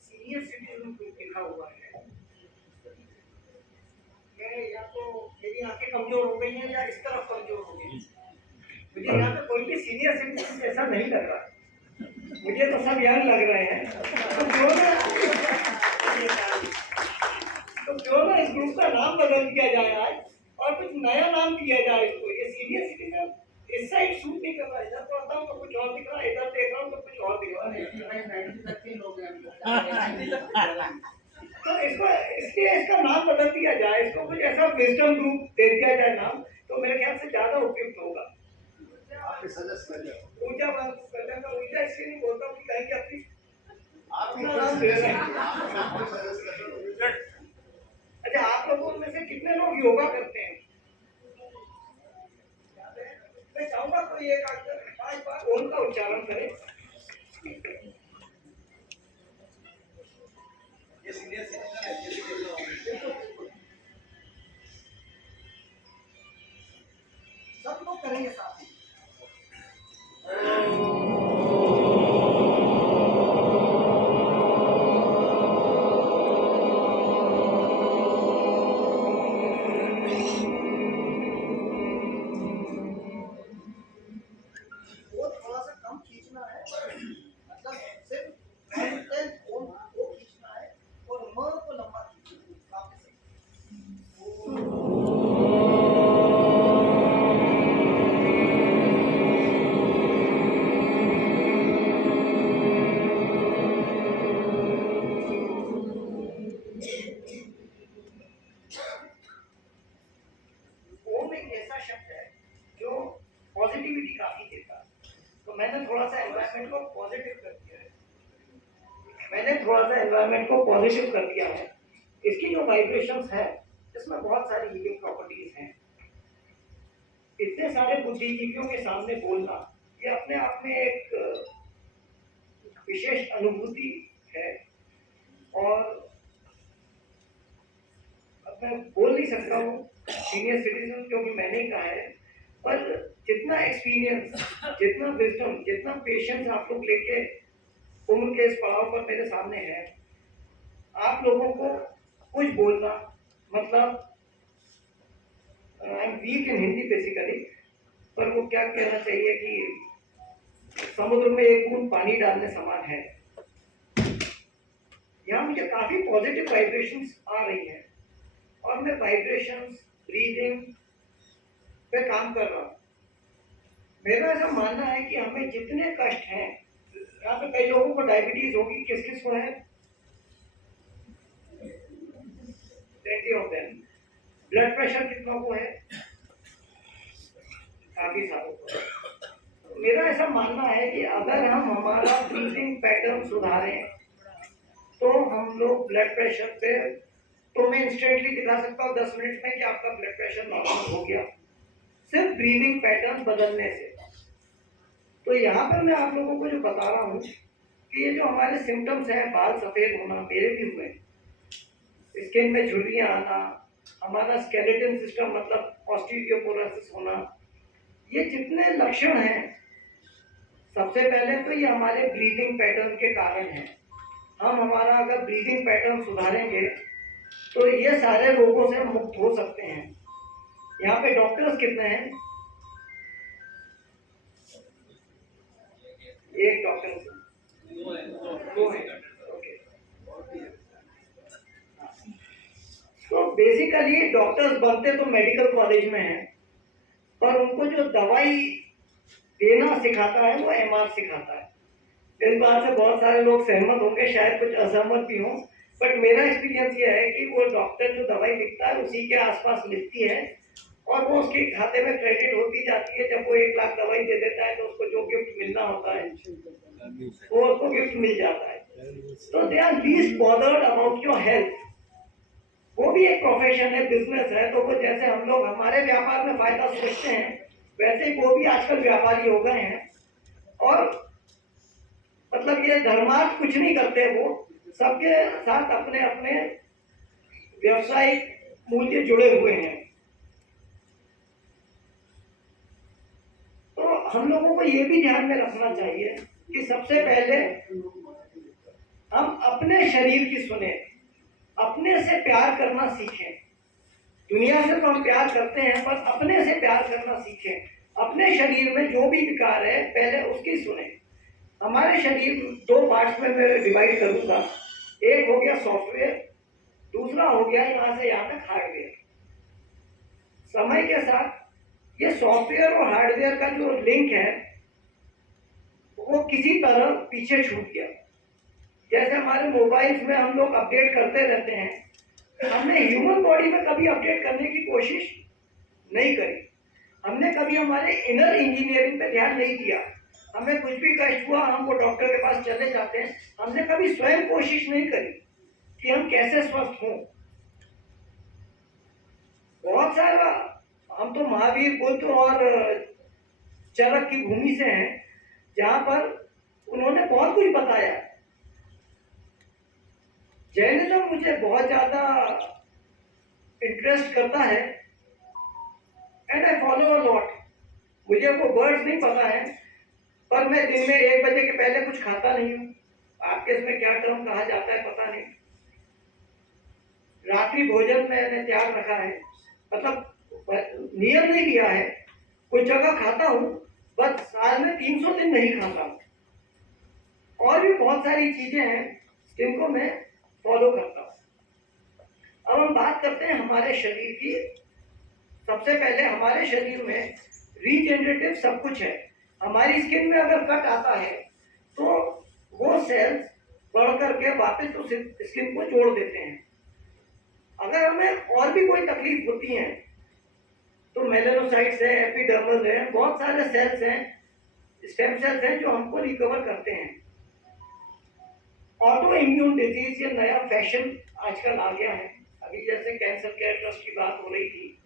Senior citizen group लिखा हुआ है। मैं या तो मेरी आंखें कमजोर हो गई हैं या इस तरफ कमजोर हो गई। मुझे यहाँ पे कोई भी सीनियर सिटीजन जैसा नहीं लग रहा, मुझे तो सब यंग लग रहे हैं। तो क्यों ना इस ग्रुप का नाम बदल दिया जाए आज और कुछ नया नाम दिया जाए इसको। ये सीनियर सिटीजन इस साइड शूट नहीं कर रहा, इधर पढ़ता हूँ तो कुछ और दिख रहा है, इधर देख रहा हूँ तो कुछ और दिख रहा है। तो इसको इसलिए इसका नाम बदल दिया जाए, इसको कुछ ऐसा विजडम ग्रुप दे दिया जाए नाम, तो मेरे ख्याल से ज्यादा उपयुक्त होगा। ऊर्जा कल्याण का ऊर्जा इसलिए नहीं बोलता हूँ कि कहीं कि अपनी अपना नाम दे रहे हैं। अच्छा, आप लोगों में से कितने लोग योगा करते हैं? मैं चाहूंगा कोई एक 5 बार ओम का उच्चारण करे। ये सीनियर सिटीजन है, सब लोग करेंगे साथ ही। वो थोड़ा सा कम खींचना है, मतलब सिर्फ ओम को खींचना है और म को लंबा खींचना है। वापस ओम एक ऐसा शब्द है जो पॉजिटिविटी काफी देता है। तो मैंने थोड़ा सा एनवायरनमेंट को पॉजिटिव कर दिया है। इसकी जो वाइब्रेशंस है इसमें बहुत सारी हीलिंग प्रॉपर्टीज हैं। इतने सारे बुद्धिजीवियों के सामने बोलना ये अपने आप में एक विशेष अनुभूति है। और अब मैं बोल नहीं सकता हूँ सीनियर सिटीजन क्योंकि मैंने ही कहा है, पर जितना एक्सपीरियंस, जितना विजडम, जितना पेशेंस आप लोग लेके उम्र के इस पड़ाव पर मेरे सामने है, आप लोगों को कुछ बोलना मतलब I am weak in Hindi basically, पर वो क्या कहना चाहिए कि समुद्र में एक बूंद पानी डालने समान है। यहाँ मुझे काफी पॉजिटिव वाइब्रेशंस आ रही है और मैं वाइब्रेशंस, ब्रीदिंग पे काम कर रहा हूँ। मेरा ऐसा मानना है कि हमें जितने कष्ट हैं, यहाँ पे कई लोगों को डायबिटीज होगी, किस किस को है? ब्लड प्रेशर कितनों को है? काफी सारों को। मेरा ऐसा मानना है कि अगर हम हमारा ब्रीथिंग पैटर्न सुधारें तो हम लोग ब्लड प्रेशर पे, तो मैं इंस्टेंटली दिखा सकता हूँ 10 मिनट में कि आपका ब्लड प्रेशर नॉर्मल हो गया, सिर्फ ब्रीदिंग पैटर्न बदलने से। तो यहाँ पर मैं आप लोगों को जो बता रहा हूँ कि ये जो हमारे सिम्टम्स हैं, बाल सफेद होना, मेरे भी हुए, स्किन में झुर्रियाँ आना, हमारा स्केलेटन सिस्टम मतलब ऑस्टियोपोरोसिस होना, ये जितने लक्षण हैं, सबसे पहले तो ये हमारे ब्रीदिंग पैटर्न के कारण हैं। हम हमारा अगर ब्रीदिंग पैटर्न सुधारेंगे तो ये सारे रोगों से मुक्त हो सकते हैं। यहाँ पे डॉक्टर्स कितने हैं? एक डॉक्टर, दो हैं। ओके, तो बेसिकली डॉक्टर्स बनते तो मेडिकल कॉलेज में हैं, पर उनको जो दवाई देना सिखाता है वो एमआर सिखाता है। इस बात से बहुत सारे लोग सहमत होंगे, शायद कुछ असहमत भी हों, बट मेरा एक्सपीरियंस ये है कि वो डॉक्टर जो दवाई लिखता है उसी के आसपास मिलती है और वो उसके खाते में क्रेडिट होती जाती है। जब वो 1 लाख दवाई दे देता है तो उसको जो गिफ्ट मिलना होता है वो उसको गिफ्ट मिल जाता है। तो they are least bothered about your health. वो भी एक प्रोफेशन है, बिजनेस है। तो वो जैसे हम लोग हमारे व्यापार में फायदा सोचते हैं, वैसे ही वो भी आजकल व्यापारी हो गए हैं। और मतलब ये धर्मार्थ कुछ नहीं करते, वो सबके साथ अपने अपने व्यवसायिक मूल्य जुड़े हुए हैं। तो हम लोगों को ये भी ध्यान में रखना चाहिए कि सबसे पहले हम अपने शरीर की सुने, अपने से प्यार करना सीखें। दुनिया से तो हम प्यार करते हैं, पर अपने से प्यार करना सीखें। अपने शरीर में जो भी विकार है पहले उसकी सुने। हमारे शरीर दो पार्ट्स में मैं डिवाइड करूंगा। एक हो गया सॉफ्टवेयर, दूसरा हो गया यहाँ से यहाँ तक हार्डवेयर। समय के साथ ये सॉफ्टवेयर और हार्डवेयर का जो लिंक है वो किसी तरह पीछे छूट गया। जैसे हमारे मोबाइल्स में हम लोग अपडेट करते रहते हैं, हमने ह्यूमन बॉडी में कभी अपडेट करने की कोशिश नहीं करी। हमने कभी हमारे इनर इंजीनियरिंग पे ध्यान नहीं दिया। हमें कुछ भी कष्ट हुआ हम वो डॉक्टर के पास चले जाते हैं। हमने कभी स्वयं कोशिश नहीं करी कि हम कैसे स्वस्थ हों। बहुत सारा हम तो महावीर बुद्ध और चरक की भूमि से हैं, जहां पर उन्होंने बहुत कुछ बताया। जैनिज्म मुझे बहुत ज्यादा इंटरेस्ट करता है and I follow a lot. मुझे वो वर्ड्स नहीं पता है, पर मैं दिन में 1 बजे के पहले कुछ खाता नहीं हूँ। आपके इसमें क्या टर्म कहा जाता है पता नहीं। रात्रि भोजन मैंने त्याग रखा है, मतलब नियम नहीं लिया है। कुछ जगह खाता हूँ, बस साल में 300 दिन नहीं खाता हूँ। और भी बहुत सारी चीजें हैं जिनको मैं फॉलो करता हूँ। अब हम बात करते हैं हमारे शरीर की। सबसे पहले हमारे शरीर में रीजेनरेटिव सब कुछ है। हमारी स्किन में अगर कट आता है तो वो सेल्स बढ़ करके वापस उस स्किन को जोड़ देते हैं। अगर हमें और भी कोई तकलीफ होती है तो मेलेनोसाइट्स है, एपिडर्मल है, बहुत सारे सेल्स हैं, स्टेम सेल्स हैं जो हमको रिकवर करते हैं। ऑटो इम्यून डिजीज ये नया फैशन आजकल आ गया है। अभी जैसे कैंसर केयर ट्रस्ट की बात हो रही थी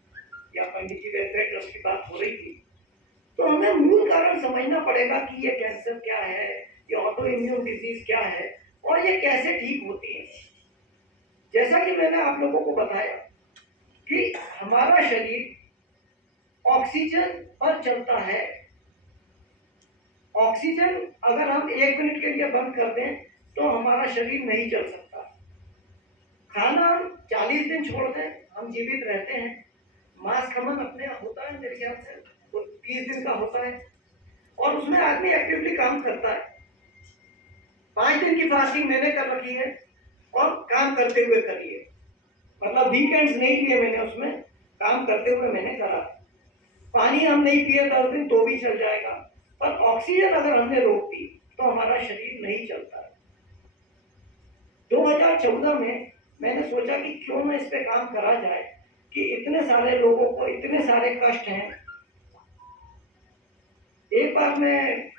या पंडित जी वेलफेयर ट्रस्ट की बात हो रही थी, तो हमें मूल कारण समझना पड़ेगा कि ये कैंसर क्या है, ये ऑटो इम्यून डिजीज क्या है और ये कैसे ठीक होती है। जैसा कि मैंने आप लोगों को बताया कि हमारा शरीर ऑक्सीजन पर चलता है। ऑक्सीजन अगर हम 1 मिनट के लिए बंद कर दें तो हमारा शरीर नहीं चल सकता। खाना हम 40 दिन छोड़ दें हम जीवित रहते हैं। मांस खमन अपने होता है मेरे ख्याल से वो 30 दिन का होता है और उसमें आदमी एक्टिवली काम करता है। 5 दिन की फास्टिंग मैंने कर रखी है और काम करते हुए करी है, मतलब वीकेंड्स नहीं किए मैंने, उसमें काम करते हुए मैंने करा। पानी हम नहीं पिए 10 दिन तो भी चल जाएगा, पर ऑक्सीजन अगर हमने रोक दी तो हमारा शरीर नहीं चलता है। 2014 में मैंने सोचा कि क्यों ना इस पे काम करा जाए कि इतने सारे लोगों को इतने सारे कष्ट हैं। एक बार मैं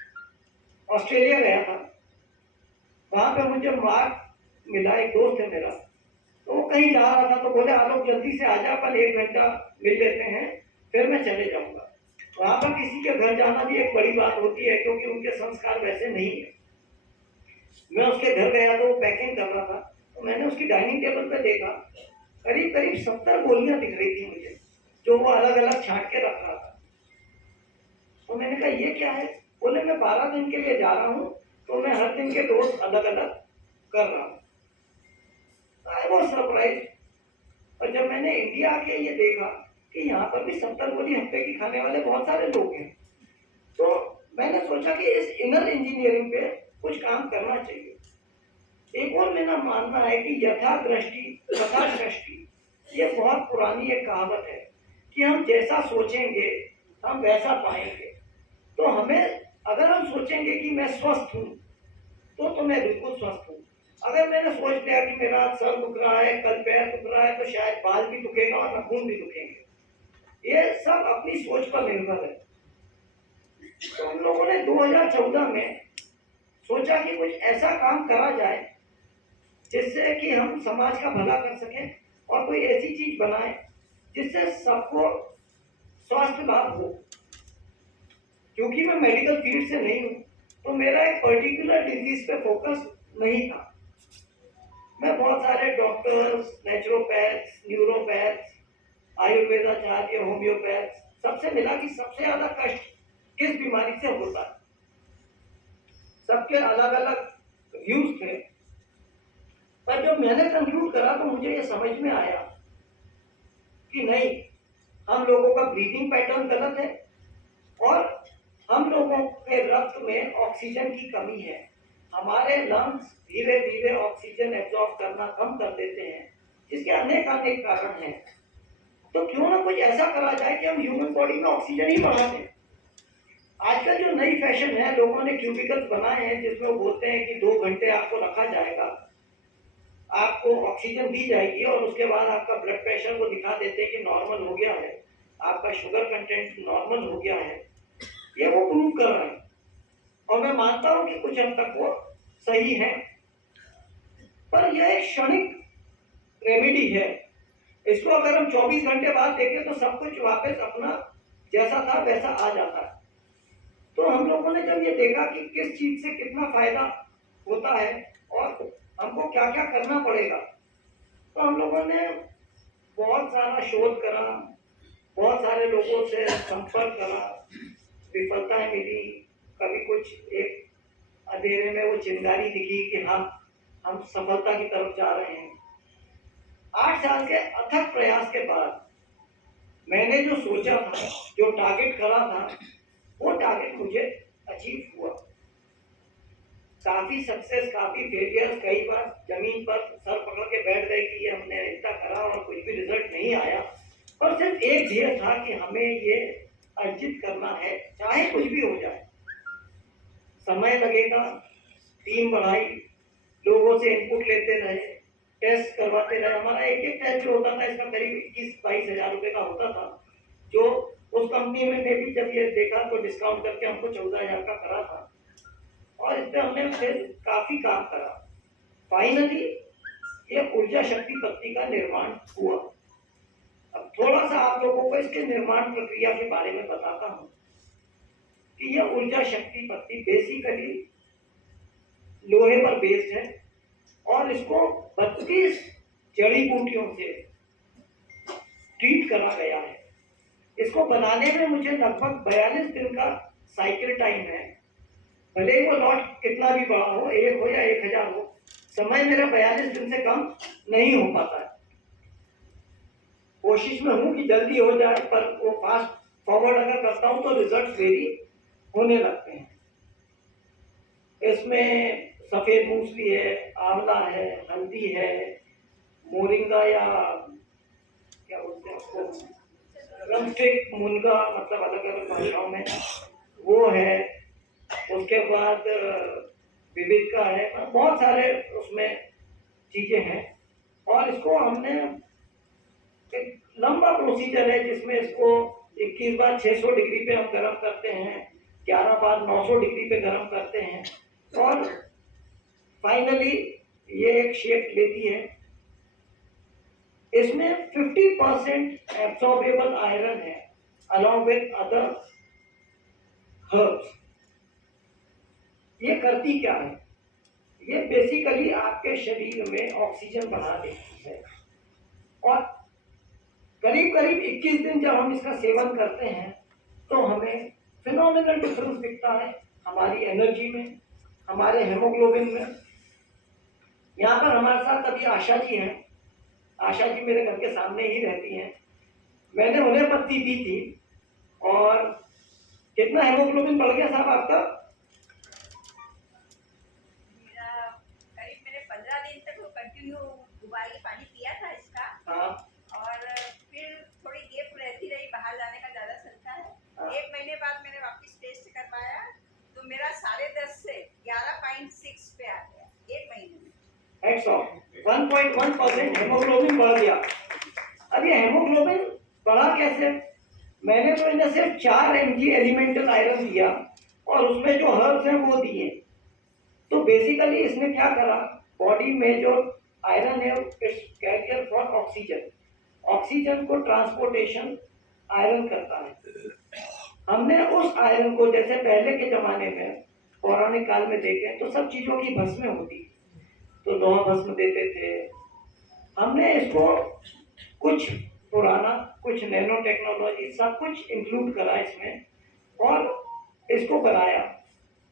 ऑस्ट्रेलिया गया था, वहां पे मुझे मार्क मिला, एक दोस्त है मेरा, तो वो कहीं जा रहा था तो बोले आलोक जल्दी से आ जा, अपन 1 घंटा मिल लेते हैं फिर मैं चले जाऊंगा। वहां पर किसी के घर जाना भी एक बड़ी बात होती है क्योंकि उनके संस्कार वैसे नहीं है। मैं उसके घर गया तो वो पैकिंग कर रहा था, तो मैंने उसकी डाइनिंग टेबल पे देखा, करीब करीब 70 गोलियां दिख रही थी मुझे जो वो अलग अलग छांट के रख रहा था। तो मैंने कहा ये क्या है? बोले मैं 12 दिन के लिए जा रहा हूँ तो मैं हर दिन के डोज अलग अलग कर रहा हूँ। I was surprise. और जब मैंने इंडिया आके ये देखा कि यहाँ पर भी 70 गोली हफ्ते की खाने वाले बहुत सारे लोग हैं, तो मैंने सोचा कि इस इनर इंजीनियरिंग पे कुछ काम करना चाहिए। एक और मेरा मानना है कि यथा दृष्टि तथा सृष्टि, ये बहुत पुरानी एक कहावत है कि हम जैसा सोचेंगे हम वैसा पाएंगे। तो हमें अगर हम सोचेंगे कि मैं स्वस्थ हूँ तो मैं बिल्कुल स्वस्थ हूँ। अगर मैंने सोच लिया कि मेरा सर दुख रहा है, कल पैर दुख रहा है, तो शायद बाल भी दुखेगा और नाखून भी दुखेंगे। ये सब अपनी सोच पर निर्भर है। तो हम लोगों ने 2014 में सोचा कि कुछ ऐसा काम करा जाए जिससे कि हम समाज का भला कर सकें और कोई ऐसी चीज बनाए जिससे सबको स्वास्थ्य लाभ हो। क्योंकि मैं मेडिकल फील्ड से नहीं हूँ तो मेरा एक पर्टिकुलर डिजीज पे फोकस नहीं था। मैं बहुत सारे डॉक्टर्स, नेचुरोपैथ्स, न्यूरोपैथ्स, आयुर्वेदाचार्य, होम्योपैथ सबसे मिला कि सबसे ज्यादा कष्ट किस बीमारी से होता है। सबके अलग अलग व्यूज थे, पर जब मैंने कंक्लूड करा तो मुझे ये समझ में आया कि नहीं, हम लोगों का ब्रीदिंग पैटर्न गलत है और हम लोगों के रक्त में ऑक्सीजन की कमी है। हमारे लंग्स धीरे धीरे ऑक्सीजन एब्जॉर्ब करना कम कर देते हैं, जिसके अनेक अनेक कारण हैं। तो क्यों ना कुछ ऐसा करा जाए कि हम ह्यूमन बॉडी में ऑक्सीजन ही बढ़ा दें। आजकल जो नई फैशन है, लोगों ने क्यूबिकल्स बनाए हैं जिसमें वो बोलते हैं कि 2 घंटे आपको रखा जाएगा, आपको ऑक्सीजन दी जाएगी और उसके बाद आपका ब्लड प्रेशर को दिखा देते हैं कि नॉर्मल हो गया है, आपका शुगर कंटेंट नॉर्मल हो गया है। ये वो प्रूव कर रहे हैं और मैं मानता हूं कि कुछ हद तक वो सही है, पर यह एक क्षणिक रेमेडी है। इसको अगर हम 24 घंटे बाद देखें तो सब कुछ वापस अपना जैसा था वैसा आ जाता है। तो हम लोगों ने जब ये देखा कि किस चीज से कितना फायदा होता है और हमको क्या क्या करना पड़ेगा, तो हम लोगों ने बहुत सारा शोध करा, बहुत सारे लोगों से संपर्क करा, विफलताएं मिली, कभी कुछ एक अंधेरे में वो चिंगारी दिखी कि हाँ, हम सफलता की तरफ जा रहे हैं। 8 साल के अथक प्रयास के बाद मैंने जो सोचा था, जो टारगेट करा था, वो टारगेट मुझे अचीव हुआ। काफी सक्सेस, काफी फेलियर, कई बार जमीन पर सर पकड़ के बैठ गए कि ये हमने इतना करा और कुछ भी रिजल्ट नहीं आया, पर सिर्फ एक ध्येय था कि हमें ये अर्जित करना है, चाहे कुछ भी हो जाए। समय लगेगा, टीम बढ़ाई, लोगों से इनपुट लेते रहे, टेस्ट करवाते रहे। हमारा एक एक टेस्ट जो होता था इसका करीब 21-22 हजार रुपए का होता था, जो उस कंपनी में भी जब ये देखा तो डिस्काउंट करके हमको 14,000 का करा था और इस पर हमने फिर काफी काम करा। फाइनली ये ऊर्जा शक्ति पत्ती का निर्माण हुआ। अब थोड़ा सा आप लोगों को इसके निर्माण प्रक्रिया के बारे में बताता हूं कि यह ऊर्जा शक्ति पत्ती बेसिकली लोहे पर बेस्ड है और इसको 32 जड़ी बूटियों से ट्रीट करा गया है। इसको बनाने में मुझे लगभग 42 दिन का साइकिल टाइम है। भले ही वो लॉट कितना भी बड़ा हो, 1 हो या 1000 हो, समय मेरा 42 दिन से कम नहीं हो पाता है। कोशिश में हूं कि जल्दी हो जाए, पर वो फास्ट फॉरवर्ड अगर करता हूं तो रिजल्ट वेरी होने लगते हैं। इसमें सफेद मूंगफली है, आंवला है, हल्दी है, मोरिंगा या क्या बोलते हैं उसको, ड्रमस्टिक, मुनगा, मतलब अलग अलग भाषाओं में वो है। उसके बाद विविध का है, बहुत सारे उसमें चीजें हैं और इसको हमने एक लंबा प्रोसीजर है जिसमें इसको 21 बार 600 डिग्री पे हम गर्म करते हैं, 11 बार 900 डिग्री पे गर्म करते हैं और फाइनली ये एक शेप लेती है। इसमें 50% एब्सॉर्बेबल आयरन है अलॉन्ग विद अदर हर्ब्स। ये करती क्या है? ये बेसिकली आपके शरीर में ऑक्सीजन बढ़ा देती है और करीब करीब 21 दिन जब हम इसका सेवन करते हैं तो हमें फिनोमिनल डिफरेंस दिखता है हमारी एनर्जी में, हमारे हेमोग्लोबिन में। यहाँ पर हमारे साथ अभी आशा जी हैं। आशा जी मेरे घर के सामने ही रहती हैं। मैंने उन्हें पत्ती दी थी और कितना हेमोग्लोबिन बढ़ गया साहब आपका? मैंने 15 दिन तक कंटिन्यू उबाल के पानी पिया था इसका। हाँ। और फिर थोड़ी गैप रहती रही, बाहर जाने का ज्यादा चलता है। हाँ। 1 महीने बाद मैंने वापस टेस्ट करवाया तो मेरा 10.5 से 11.6 पे आ गया 1 महीने में। 1.1% हेमोग्लोबिन बढ़ गया। अब ये हेमोग्लोबिन बढ़ा कैसे? मैंने तो इन्हें सिर्फ 4 mg एलिमेंटल आयरन दिया और उसमें जो हर्ब्स हैं वो दिए। तो बेसिकली इसने क्या करा, बॉडी में जो आयरन है it's carrier for oxygen, oxygen को ट्रांसपोर्टेशन आयरन करता है। हमने उस आयरन को, जैसे पहले के जमाने में पौराणिक काल में देखें तो सब चीजों की भस्में होती, तो लौह भस्म देते थे। हमने इसको कुछ पुराना, कुछ नैनो टेक्नोलॉजी, सब कुछ इंक्लूड करा इसमें और इसको बनाया।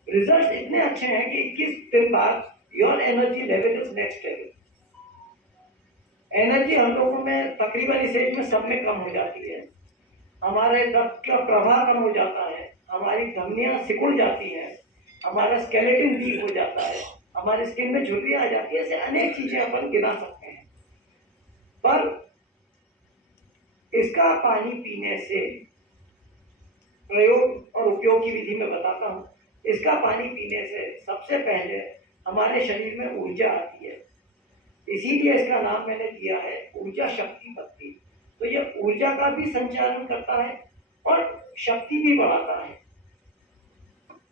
रिजल्ट्स इतने अच्छे हैं कि 21 दिन बाद your energy level is next level. Energy हम लोगों में तकरीबन इस एज में सब में कम हो जाती है, हमारे रक्त का प्रवाह कम हो जाता है, हमारी धमनियां सिकुड़ जाती हैं, हमारा स्केलेटन वीक हो जाता है, हमारी स्किन में झुर्रियां आ जाती है, ऐसे अनेक चीजें अपन गिना सकते हैं। पर इसका पानी पीने से, प्रयोग और उपयोग की विधि में बताता हूँ, इसका पानी पीने से सबसे पहले हमारे शरीर में ऊर्जा आती है, इसीलिए इसका नाम मैंने दिया है ऊर्जा शक्ति पत्ती। तो ये ऊर्जा का भी संचालन करता है और शक्ति भी बढ़ाता है।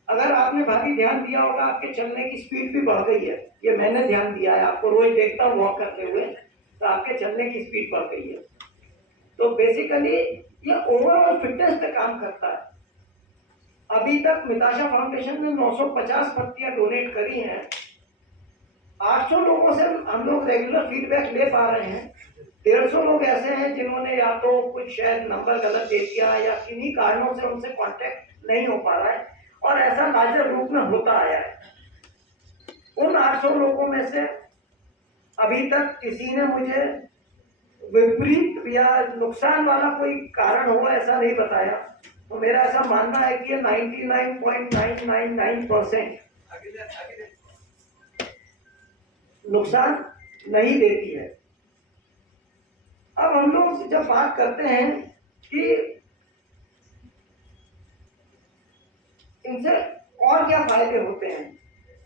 अगर आपने भाभी ध्यान दिया होगा, आपके चलने की स्पीड भी बढ़ गई है, ये मैंने ध्यान दिया है, आपको रोज देखता हूँ वॉक करते हुए, तो आपके चलने की स्पीड बढ़ गई है। तो बेसिकली ये ओवरऑल फिटनेस पे काम करता है। अभी तक मिताशा फाउंडेशन ने 950 पत्तियां डोनेट करी हैं, 800 लोगों से हम लोग रेगुलर फीडबैक ले पा रहे हैं। 150 लोग ऐसे हैं जिन्होंने या तो कुछ शायद नंबर गलत दे दिया या किन्हीं कारणों से उनसे कांटेक्ट नहीं हो पा रहा है, और ऐसा लार्जर रूप में होता आया है। उन 800 लोगों में से अभी तक किसी ने मुझे विपरीत या नुकसान वाला कोई कारण हो ऐसा नहीं बताया। तो मेरा ऐसा मानना है कि 99.999% नुकसान नहीं देती है। अब हम लोग जब बात करते हैं कि इनसे और क्या फायदे होते हैं,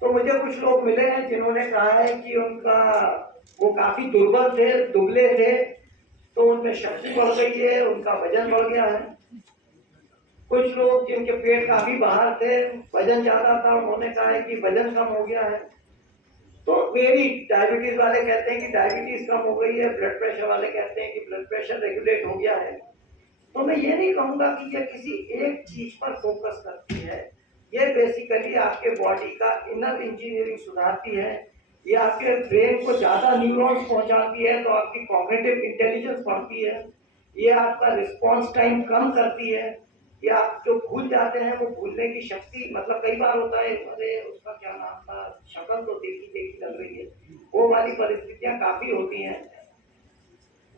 तो मुझे कुछ लोग मिले हैं जिन्होंने कहा है कि उनका वो काफी दुर्बल थे, दुबले थे, तो उनमें शक्ति बढ़ गई है, उनका वजन बढ़ गया है। कुछ लोग जिनके पेट काफी बाहर थे, वजन ज्यादा था, उन्होंने कहा है कि वजन कम हो गया है। तो वेरी डायबिटीज वाले कहते हैं कि डायबिटीज कम हो गई है, ब्लड प्रेशर वाले कहते हैं कि ब्लड प्रेशर रेगुलेट हो गया है। तो मैं ये नहीं कहूंगा कि ये किसी एक चीज पर फोकस करती है, ये बेसिकली आपके बॉडी का इनर इंजीनियरिंग सुधारती है, ये आपके ब्रेन को ज्यादा न्यूरॉन्स पहुंचाती है, तो आपकी कॉग्निटिव इंटेलिजेंस बढ़ती है, ये आपका रिस्पॉन्स टाइम कम करती है, ये आप जो भूल जाते हैं वो भूलने की शक्ति, मतलब कई बार होता है अरे उसका क्या नाम था, शक्ल तो देखी देखी लग रही है, वो वाली परिस्थितियां काफी होती हैं,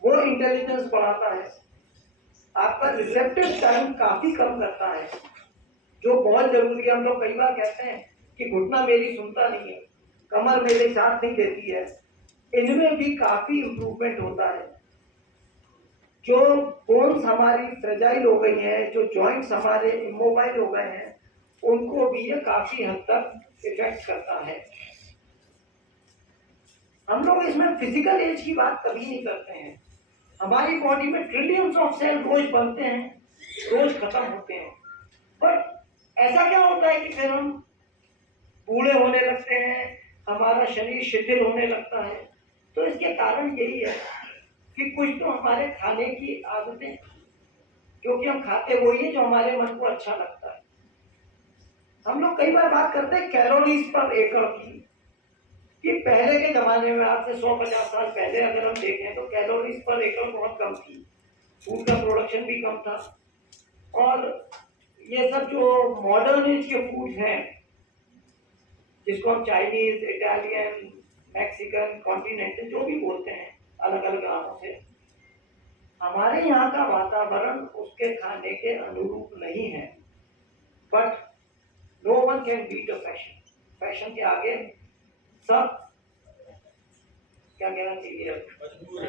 वो इंटेलिजेंस बढ़ाता है। आपका रिसेप्टिव टाइम काफी कम करता है, जो बहुत जरूरी है। हम लोग कई बार कहते हैं कि घुटना मेरी सुनता नहीं है, कमर मेरे साथ नहीं देती है, इनमें भी काफी इंप्रूवमेंट होता है। जो बोन्स हमारी फ्रेजाइल हो गई हैं, जो जॉइंट्स हमारे इमोबाइल हो गए हैं, उनको भी ये काफी हद तक इफेक्ट करता है। हम लोग इसमें फिजिकल एज की बात कभी नहीं करते हैं। हमारी बॉडी में ट्रिलियंस ऑफ सेल रोज बनते हैं, रोज खत्म होते हैं, बट ऐसा क्या होता है कि फिर हम बूढ़े होने लगते हैं, हमारा शरीर शिथिल होने लगता है? तो इसके कारण यही है कि कुछ तो हमारे खाने की आदतें, क्योंकि हम खाते वही है जो हमारे मन को अच्छा लगता है। हम लोग कई बार बात करते हैं कैलोरीज पर एकड़ की, कि पहले के जमाने में आज से 100-50 साल पहले अगर हम देखें तो कैलोरीज पर एकड़ बहुत कम थी, फूड का प्रोडक्शन भी कम था, और ये सब जो मॉडर्न एज के फूड्स हैं, जिसको हम चाइनीज, इटालियन, मैक्सिकन, कॉन्टिनेंटल जो भी बोलते हैं अलग अलग नामों से, हमारे यहाँ का वातावरण उसके खाने के अनुरूप नहीं है। But no one can beat a fashion, fashion के आगे सब क्या कहना चाहिए,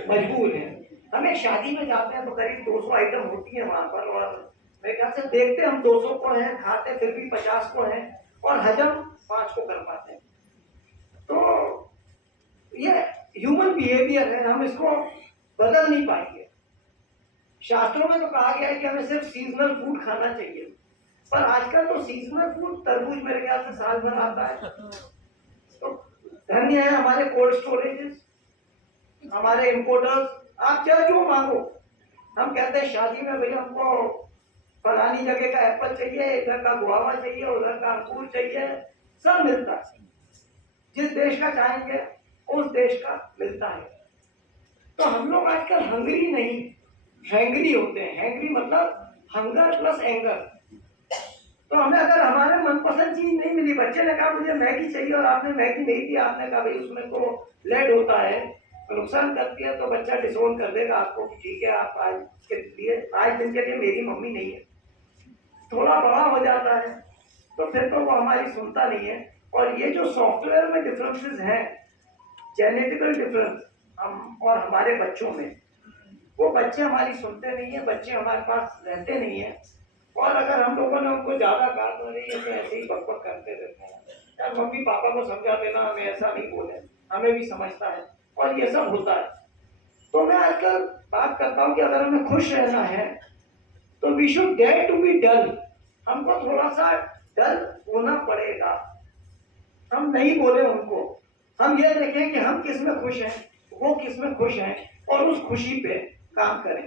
मजबूर है। हम एक शादी में जाते हैं तो करीब 200 आइटम होती है वहां पर, और मेरे ख्याल से देखते हम 200 को हैं, खाते फिर भी 50 को हैं, और हजम 5 को कर पाते हैं। तो ये ह्यूमन बिहेवियर है, हम इसको बदल नहीं पाएंगे। शास्त्रों में तो कहा गया है कि हमें सिर्फ सीजनल फूड खाना चाहिए, पर आजकल तो सीजनल फूड तरबूज मेरे ख्याल से साल भर आता है। तो धन्य है हमारे कोल्ड स्टोरेजेस, हमारे इंपोर्टर्स, आप चाहे जो मांगो। हम कहते हैं शादी में भैया हमको फलानी जगह का एप्पल चाहिए, इधर का गुआवा चाहिए, उधर का अंगूर चाहिए, सब मिलता है। जिस देश का चाहेंगे उस देश का मिलता है। तो हम लोग आजकल हंगरी नहीं, हैंगरी होते हैं। हैंगरी मतलब हंगर प्लस एंगर। तो हमें अगर हमारे मनपसंद चीज नहीं मिली, बच्चे ने कहा मुझे मैगी चाहिए और आपने मैगी नहीं दी, आपने कहा भाई उसमें तो लेड होता है, नुकसान करती है, तो बच्चा डिसोन कर देगा आपको कि ठीक है आप आज के लिए, आज दिन के लिए मेरी मम्मी नहीं है। थोड़ा बड़ा हो जाता है तो फिर तो वो हमारी सुनता नहीं है। और ये जो सॉफ्टवेयर में डिफरेंसेस हैं, जेनेटिकल डिफरेंस हम और हमारे बच्चों में, वो बच्चे हमारी सुनते नहीं है, बच्चे हमारे पास रहते नहीं है। और अगर हम लोगों ने उनको ज्यादा कहा तो अरे ये तो ऐसे ही बकबक करते रहते हैं, यार मम्मी पापा को समझा देना, हमें ऐसा नहीं बोले, हमें भी समझता है और ये सब होता है। तो मैं आजकल बात करता हूँ कि अगर हमें खुश रहना है तो we should dare to be dull. हमको थोड़ा सा डल होना पड़ेगा, हम नहीं बोले उनको, हम ये देखें कि हम किस में खुश हैं, वो किस में खुश हैं, और उस खुशी पे काम करें।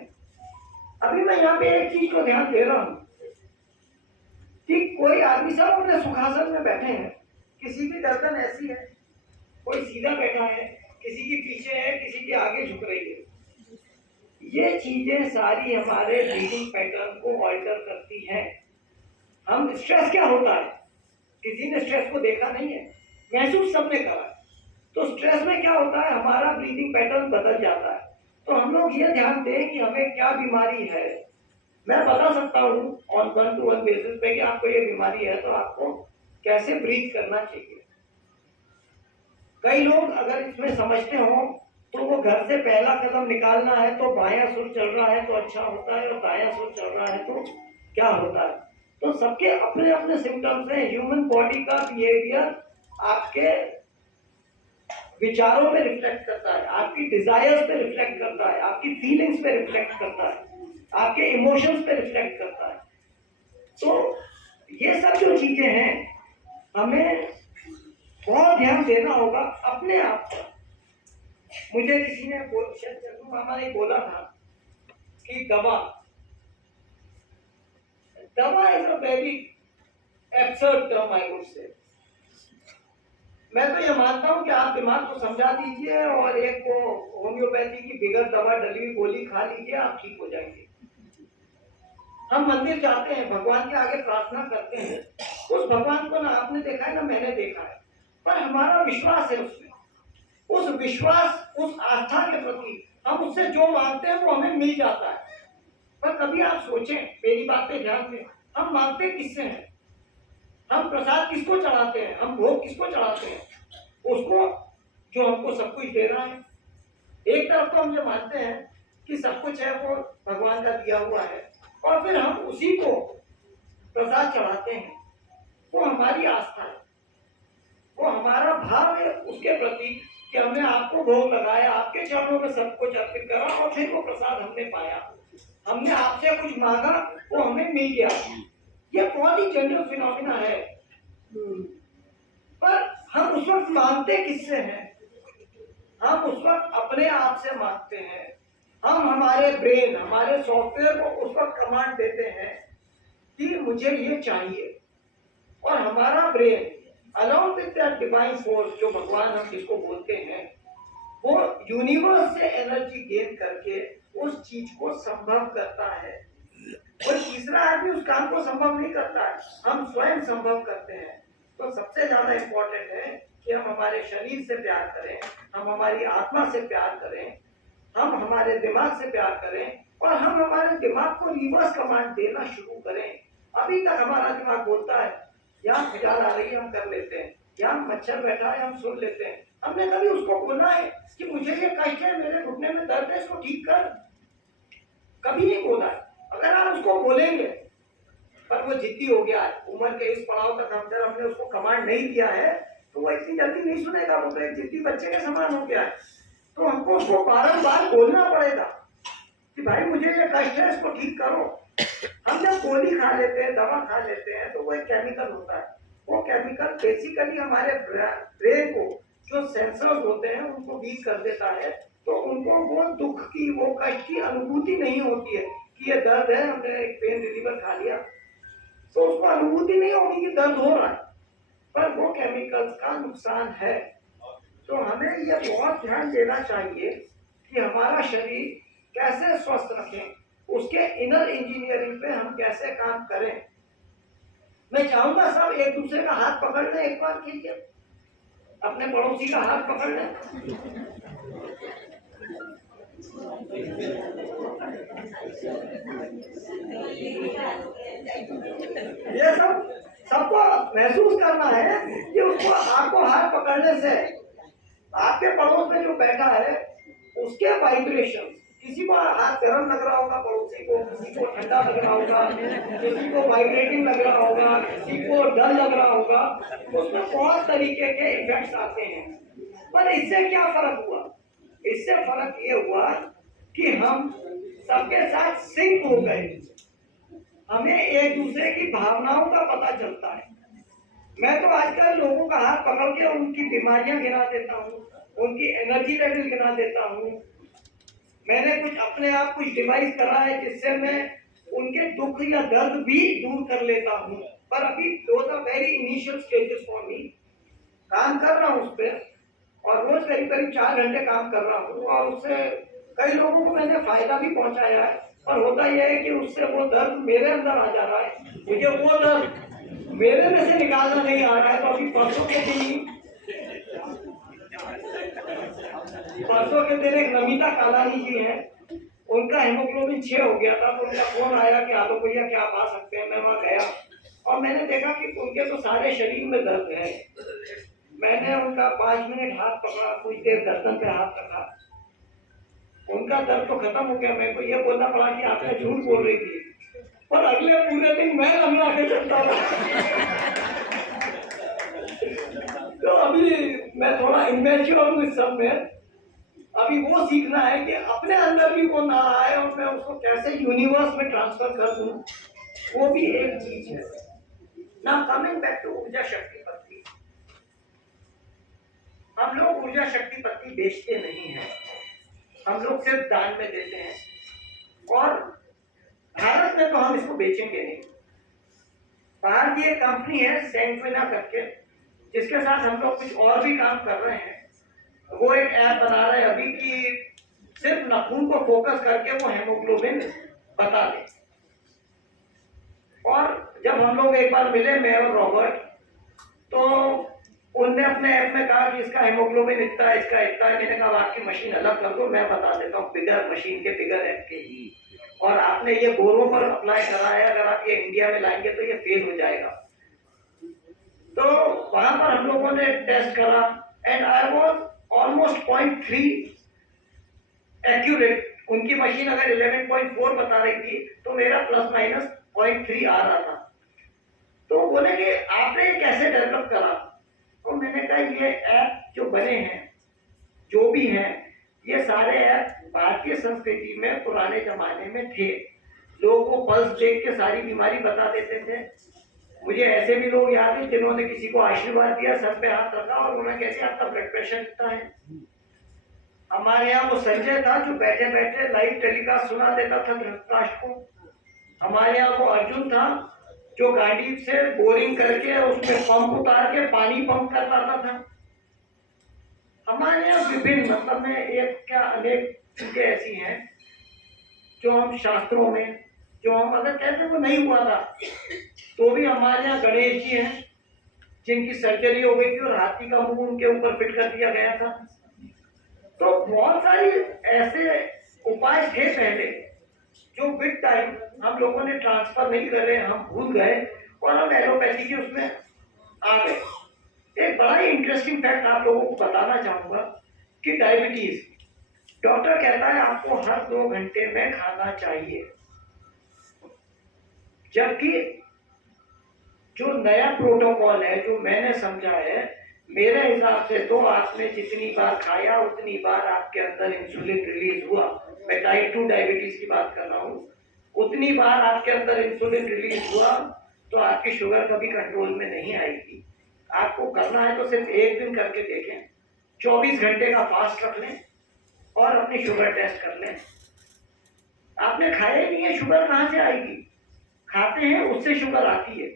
अभी मैं यहाँ पे एक चीज को ध्यान दे रहा हूँ कि कोई आदमी, सब अपने सुखासन में बैठे हैं, किसी की गर्दन ऐसी है, कोई सीधा बैठा है, किसी की पीछे है, किसी की आगे झुक रही है। ये चीजें सारी हमारे ब्रीदिंग पैटर्न को ऑल्टर करती हैं। हम स्ट्रेस क्या होता है, किसी ने स्ट्रेस को देखा नहीं है, महसूस सबने करा है। तो स्ट्रेस में क्या होता है, हमारा ब्रीदिंग पैटर्न बदल जाता है। तो हम लोग ये ध्यान दें कि हमें क्या बीमारी है। मैं बता सकता हूँ ऑन 1-to-1 बेसिस पे कि आपको ये बीमारी है तो आपको कैसे ब्रीथ करना चाहिए। कई लोग अगर इसमें समझते हो तो वो घर से पहला कदम निकालना है तो बायां सुर चल रहा है तो अच्छा होता है, और दायां सुर चल रहा है तो क्या होता है। तो सबके अपने अपने सिम्टम्स हैं। ह्यूमन बॉडी का बिहेवियर आपके विचारों पे रिफ्लेक्ट करता है, आपकी डिजायर्स पे रिफ्लेक्ट करता है, आपकी फीलिंग्स पे रिफ्लेक्ट करता है, आपके इमोशंस पे रिफ्लेक्ट करता है। तो ये सब जो चीजें हैं हमें बहुत ध्यान देना होगा अपने आप पर। मुझे किसी ने चंदू मामा ने बोला था कि दवा is a very absurd term, I would say. मैं तो ये मानता हूं कि आप दिमाग को समझा दीजिए और एक को होम्योपैथी की बिगड़ दवा डली हुई गोली खा लीजिए, आप ठीक हो जाएंगे। हम मंदिर जाते हैं, भगवान के आगे प्रार्थना करते हैं, उस भगवान को ना आपने देखा है ना मैंने देखा है, पर हमारा विश्वास है उसमें, उस विश्वास, उस आस्था के प्रति हम उससे जो मांगते हैं वो हमें मिल जाता है। पर कभी आप सोचें, मेरी बात पे ध्यान दें, हम मांगते किससे हैं, हम प्रसाद किसको चढ़ाते हैं, हम भोग किसको चढ़ाते हैं, उसको जो हमको सब कुछ दे रहा है। एक तरफ तो हम ये मानते हैं कि सब कुछ है वो भगवान का दिया हुआ है, और फिर हम उसी को प्रसाद चढ़ाते हैं। वो हमारी आस्था है, वो हमारा भाव है उसके प्रति कि हमने आपको भोग लगाया, आपके चरणों में सब कुछ अर्पित करा, और फिर वो प्रसाद हमने पाया, हमने आपसे कुछ मांगा, वो हमें मिल गया। ये बहुत ही जनरल फिनोमिना है। पर हम उस वक्त मांगते किससे हैं, हम उस वक्त अपने आप से मांगते हैं। हम हमारे ब्रेन, हमारे सॉफ्टवेयर को उस वक्त कमांड देते हैं कि मुझे ये चाहिए, और हमारा brain along with that divine force, जो भगवान हम जिसको बोलते हैं, वो यूनिवर्स से एनर्जी गेन करके उस चीज को संभव करता है। कोई तीसरा आदमी उस काम को संभव नहीं करता है, हम स्वयं संभव करते हैं। तो सबसे ज्यादा इंपॉर्टेंट है कि हम हमारे शरीर से प्यार करें, हम हमारी आत्मा से प्यार करें, हम हमारे दिमाग से प्यार करें, और हम हमारे दिमाग को रिवर्स कमांड देना शुरू करें। अभी तक हमारा दिमाग बोलता है, यहाँ खिजाल आ रही है हम कर लेते हैं, यहाँ मच्छर बैठा है हम सुन लेते हैं। हमने कभी उसको बोला है कि मुझे ये कष्ट है, मेरे घुटने में दर्द है, इसको ठीक कर? कभी नहीं बोला है। अगर आप उसको बोलेंगे, पर वो जिद्दी हो गया है, उम्र के इस पड़ाव तक हमने उसको कमांड नहीं दिया है, तो वो इतनी जल्दी नहीं सुनेगा, वो तो एक जिद्दी बच्चे के समान हो गया है। तो हमको उसको बारंबार बोलना पड़ेगा कि भाई मुझे ये कष्ट है, इसको ठीक करो। हम जब गोली खा लेते हैं, दवा खा लेते हैं, तो वो एक केमिकल होता है। वो केमिकल बेसिकली हमारे ब्रेन को, जो सेंसर्स होते हैं, उनको वीक कर देता है। तो उनको वो दुख की, वो कष्ट की अनुभूति नहीं होती है कि ये दर्द है, हमने एक पेन रिलीवर खा लिया, तो उसको अनुभूति नहीं होगी कि दर्द हो रहा है, पर वो केमिकल्स का नुकसान है। तो हमें ये बहुत ध्यान देना चाहिए कि हमारा शरीर कैसे स्वस्थ रखें, उसके इनर इंजीनियरिंग पे हम कैसे काम करें। मैं चाहूंगा सब एक दूसरे का हाथ पकड़ लें, एक बार कीजिए, अपने पड़ोसी का हाथ पकड़ लें। ये सब सबको महसूस करना है कि उसको आपको हाथ पकड़ने से आपके पड़ोस में जो बैठा है उसके वाइब्रेशन, किसी को हाथ गर्म लग रहा होगा, पड़ोसी को, किसी को ठंडा लग रहा होगा, किसी को वाइब्रेटिंग लग रहा होगा, किसी को डर लग रहा होगा, उसमें बहुत तरीके के इफेक्ट्स आते हैं। पर इससे क्या फर्क हुआ? इससे फर्क ये हुआ कि हम सबके साथ सिंक हो गए, हमें एक दूसरे की भावनाओं का पता चलता है। मैं तो आजकल लोगों का हाथ पकड़ के उनकी बीमारियां गिना देता हूँ, उनकी एनर्जी लेवल गिना देता हूँ। मैंने कुछ अपने आप कुछ डिवाइस करा है जिससे मैं उनके दुख या दर्द भी दूर कर लेता हूँ। पर अभी those are very initial stages for me. काम कर रहा हूँ उस पर, और रोज करीब करीब 4 घंटे काम कर रहा हूँ, और उससे कई लोगों को मैंने फायदा भी पहुंचाया है। पर होता यह है कि उससे वो दर्द मेरे अंदर आ जा रहा है, मुझे वो दर्द मेरे में से निकालना नहीं आ रहा है। तो अभी परसों के दिन एक नमिता कालानी जी हैं, उनका हेमोग्लोबिन 6 हो गया था, तो उनका फोन आया कि आलोक भैया क्या आप आ सकते हैं। मैं वहाँ गया और मैंने देखा कि उनके तो सारे शरीर में दर्द है। मैंने उनका 5 मिनट हाथ पकड़ा, कुछ देर गर्दन पे हाथ रखा, उनका दर्द तो खत्म हो गया। मेरे को ये बोलना पड़ा कि आपने झूठ बोल रही थी, पर अगले पूरे दिन मैं लंबा के चलता रहा। तो अभी मैं थोड़ा इमेच्योर हूँ इस सब में। अभी वो सीखना है कि अपने अंदर भी वो ना आए और मैं उसको कैसे यूनिवर्स में ट्रांसफर कर दूं, वो भी एक चीज है। ना कमिंग बैक टू ऊर्जा शक्ति पत्ती, हम लोग ऊर्जा शक्ति पत्ती बेचते नहीं हैं, हम लोग सिर्फ दान में देते हैं। और भारत में तो हम इसको बेचेंगे नहीं। बाहर की एक कंपनी है सेंक्विना करके, जिसके साथ हम लोग कुछ और भी काम कर रहे हैं। वो एक ऐप बना रहे हैं अभी कि सिर्फ नाखून को फोकस करके वो हेमोग्लोबिन बता दे। और जब हम लोग एक बार मिले, मैं और रॉबर्ट, तो उनने अपने ऐप में कहा कि इसका हेमोग्लोबिन इतना है, इसका इतना है। मैंने कहा आपकी मशीन अलग कर दो, मैं बता देता हूँ बिगर मशीन के, बिगर ऐप के ही। और आपने ये गोरों पर अप्लाई करा है, अगर आप ये इंडिया में लाएंगे तो ये फेल हो जाएगा। तो वहां पर हम लोगों ने टेस्ट करा and I was almost 0.3 accurate. उनकी मशीन अगर 11.4 बता रही थी तो मेरा प्लस माइनस 0.3 आ रहा था। तो बोले कि आपने ये कैसे डेवलप करा? तो मैंने कहा ये ऐप जो बने हैं, जो भी हैं, ये सारे ऐप भारतीय संस्कृति में पुराने जमाने में थे। लोगों को पल्स देख के सारी बीमारी बता देते थे। मुझे ऐसे भी लोग याद है जिन्होंने किसी को आशीर्वाद दिया, सर पे हाथ रखा और उन्हें कहते आपका ब्लड प्रेशर कितना है। हमारे यहाँ वो संजय था जो बैठे बैठे लाइव टेलीकास्ट सुना देता था धृतराष्ट्र को। हमारे यहाँ वो अर्जुन था जो गाड़ी से बोरिंग करके उसमें पंप उतार के पानी पंप कर पाता था। हमारे यहाँ विभिन्न, मतलब में एक क्या अनेक चीजें ऐसी हैं जो हम शास्त्रों में, जो हम अगर कहते वो नहीं हुआ था तो भी हमारे यहाँ गणेश जी हैं जिनकी सर्जरी हो गई थी और हाथी का मुंह उनके ऊपर फिट कर दिया गया था। तो बहुत सारी ऐसे उपाय थे पहले जो विद टाइम हम लोगों ने ट्रांसफर नहीं कर रहे, हम भूल गए और हम एलोपैथी के उसमें आ गए। एक बड़ा ही इंटरेस्टिंग फैक्ट आप लोगों को बताना चाहूंगा कि डायबिटीज, डॉक्टर कहता है आपको हर 2 घंटे में खाना चाहिए, जबकि जो नया प्रोटोकॉल है जो मैंने समझा है, मेरे हिसाब से तो आपने जितनी बार खाया उतनी बार आपके अंदर इंसुलिन रिलीज हुआ। मैं टाइप 2 डायबिटीज की बात कर रहा हूँ। उतनी बार आपके अंदर इंसुलिन रिलीज हुआ तो आपकी शुगर कभी कंट्रोल में नहीं आएगी। आपको करना है तो सिर्फ एक दिन करके देखें, 24 घंटे का फास्ट रख लें और अपनी शुगर टेस्ट कर लें। आपने खाया ही नहीं है, शुगर कहाँ से आएगी? खाते हैं उससे शुगर आती है।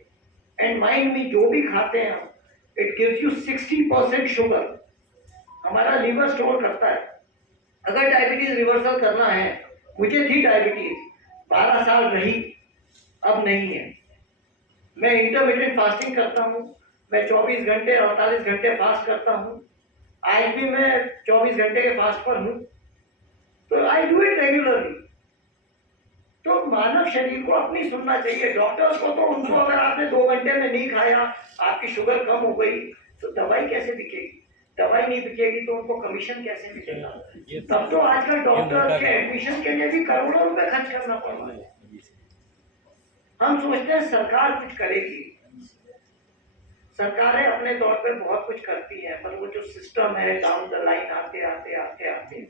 एंड माइंड में जो भी खाते हैं हम, इट गिव्स यू 60% शुगर। हमारा लीवर स्टोर करता है। अगर डायबिटीज रिवर्सल करना है, मुझे थी डायबिटीज, 12 साल रही, अब नहीं है। मैं इंटरमीडिएट फास्टिंग करता हूँ, मैं 24 घंटे 48 घंटे फास्ट करता हूँ, आज भी मैं 24 घंटे के फास्ट पर हूँ, तो आई डू इट रेगुलरली। तो मानव शरीर को अपनी सुनना चाहिए। डॉक्टर्स को तो उनको अगर आपने 2 घंटे में नहीं खाया, आपकी शुगर कम हो गई, तो दवाई कैसे बिकेगी? दवाई नहीं बिकेगी तो उनको कमीशन कैसे मिलेगा? तब तो आजकल डॉक्टर्स के एडमिशन के लिए भी करोड़ों रुपए खर्च करना पड़ रहा है। हम सोचते हैं सरकार कुछ करेगी, सरकारें अपने तौर पे बहुत कुछ करती हैं, पर वो जो सिस्टम है डाउन द लाइन आते आते आते आते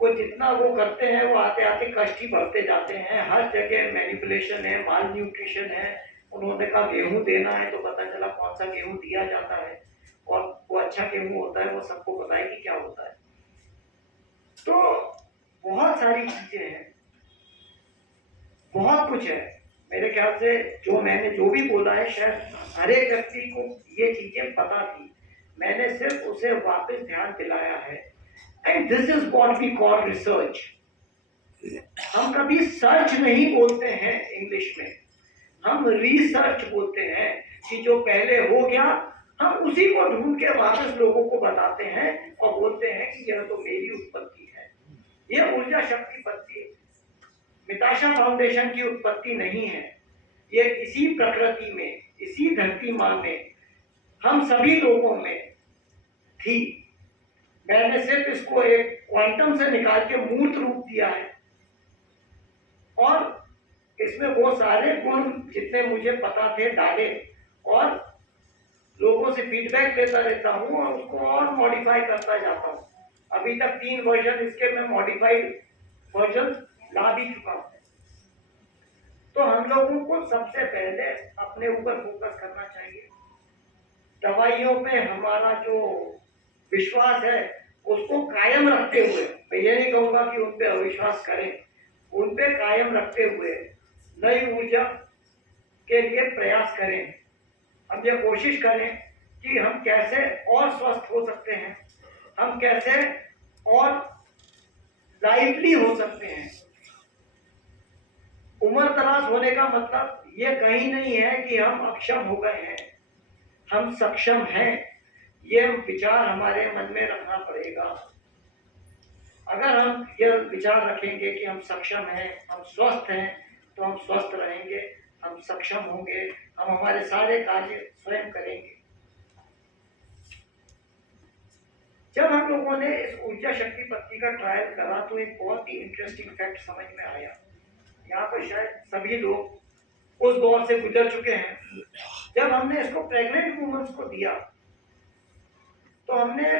वो जितना वो करते हैं वो आते आते कष्ट ही बढ़ते जाते हैं। हर जगह मैनिपुलेशन है, माल न्यूट्रिशन है। उन्होंने कहा गेहूं देना है तो पता चला कौन सा गेहूं दिया जाता है, और वो अच्छा गेहूं होता है वो सबको पता है कि क्या होता है। तो बहुत सारी चीजें हैं, बहुत कुछ है। मेरे ख्याल से जो मैंने जो भी बोला है शायद हर एक व्यक्ति को ये चीजें पता थी, मैंने सिर्फ उसे वापस ध्यान दिलाया है। And this is what we call research. हम कभी सर्च नहीं बोलते हैं इंग्लिश में, हम रिसर्च बोलते हैं कि जो पहले हो गया हम उसी को ढूंढ के वापस लोगों को बताते हैं और बोलते हैं कि यह तो मेरी उत्पत्ति है, यह ऊर्जा शक्ति पत्ती मिताशा फाउंडेशन की उत्पत्ति नहीं है। ये इसी प्रकृति में, इसी धरती माँ में, हम सभी लोगों में थी। मैंने सिर्फ इसको एक क्वांटम से निकाल के मूर्त रूप दिया है, और इसमें वो सारे गुण जितने मुझे पता थे डाले, और लोगों से फीडबैक लेता रहता हूँ और उसको और मॉडिफाई करता जाता हूँ। अभी तक 3 वर्जन इसके मैं मॉडिफाइड वर्जन ला भी चुका हूँ। तो हम लोगों को सबसे पहले अपने ऊपर फोकस करना चाहिए। दवाइयों पे हमारा जो विश्वास है उसको कायम रखते हुए, मैं ये नहीं कहूँगा कि उन पे अविश्वास करें, उन पे कायम रखते हुए नई ऊर्जा के लिए प्रयास करें। हम ये कोशिश करें कि हम कैसे और स्वस्थ हो सकते हैं, हम कैसे और लाइवली हो सकते हैं। उम्र दराज होने का मतलब ये कहीं नहीं है कि हम अक्षम हो गए हैं, हम सक्षम हैं। ये विचार हमारे मन में रखना पड़ेगा। अगर हम यह विचार रखेंगे कि हम सक्षम हैं, हम स्वस्थ हैं, तो हम स्वस्थ रहेंगे, हम सक्षम होंगे, हम हमारे सारे कार्य स्वयं करेंगे। जब हम लोगों ने इस ऊर्जा शक्ति पत्ती का ट्रायल करा तो एक बहुत ही इंटरेस्टिंग फैक्ट समझ में आया। यहाँ पर शायद सभी लोग उस दौर से गुजर चुके हैं। जब हमने इसको प्रेग्नेंट वुमेन्स को दिया तो हमने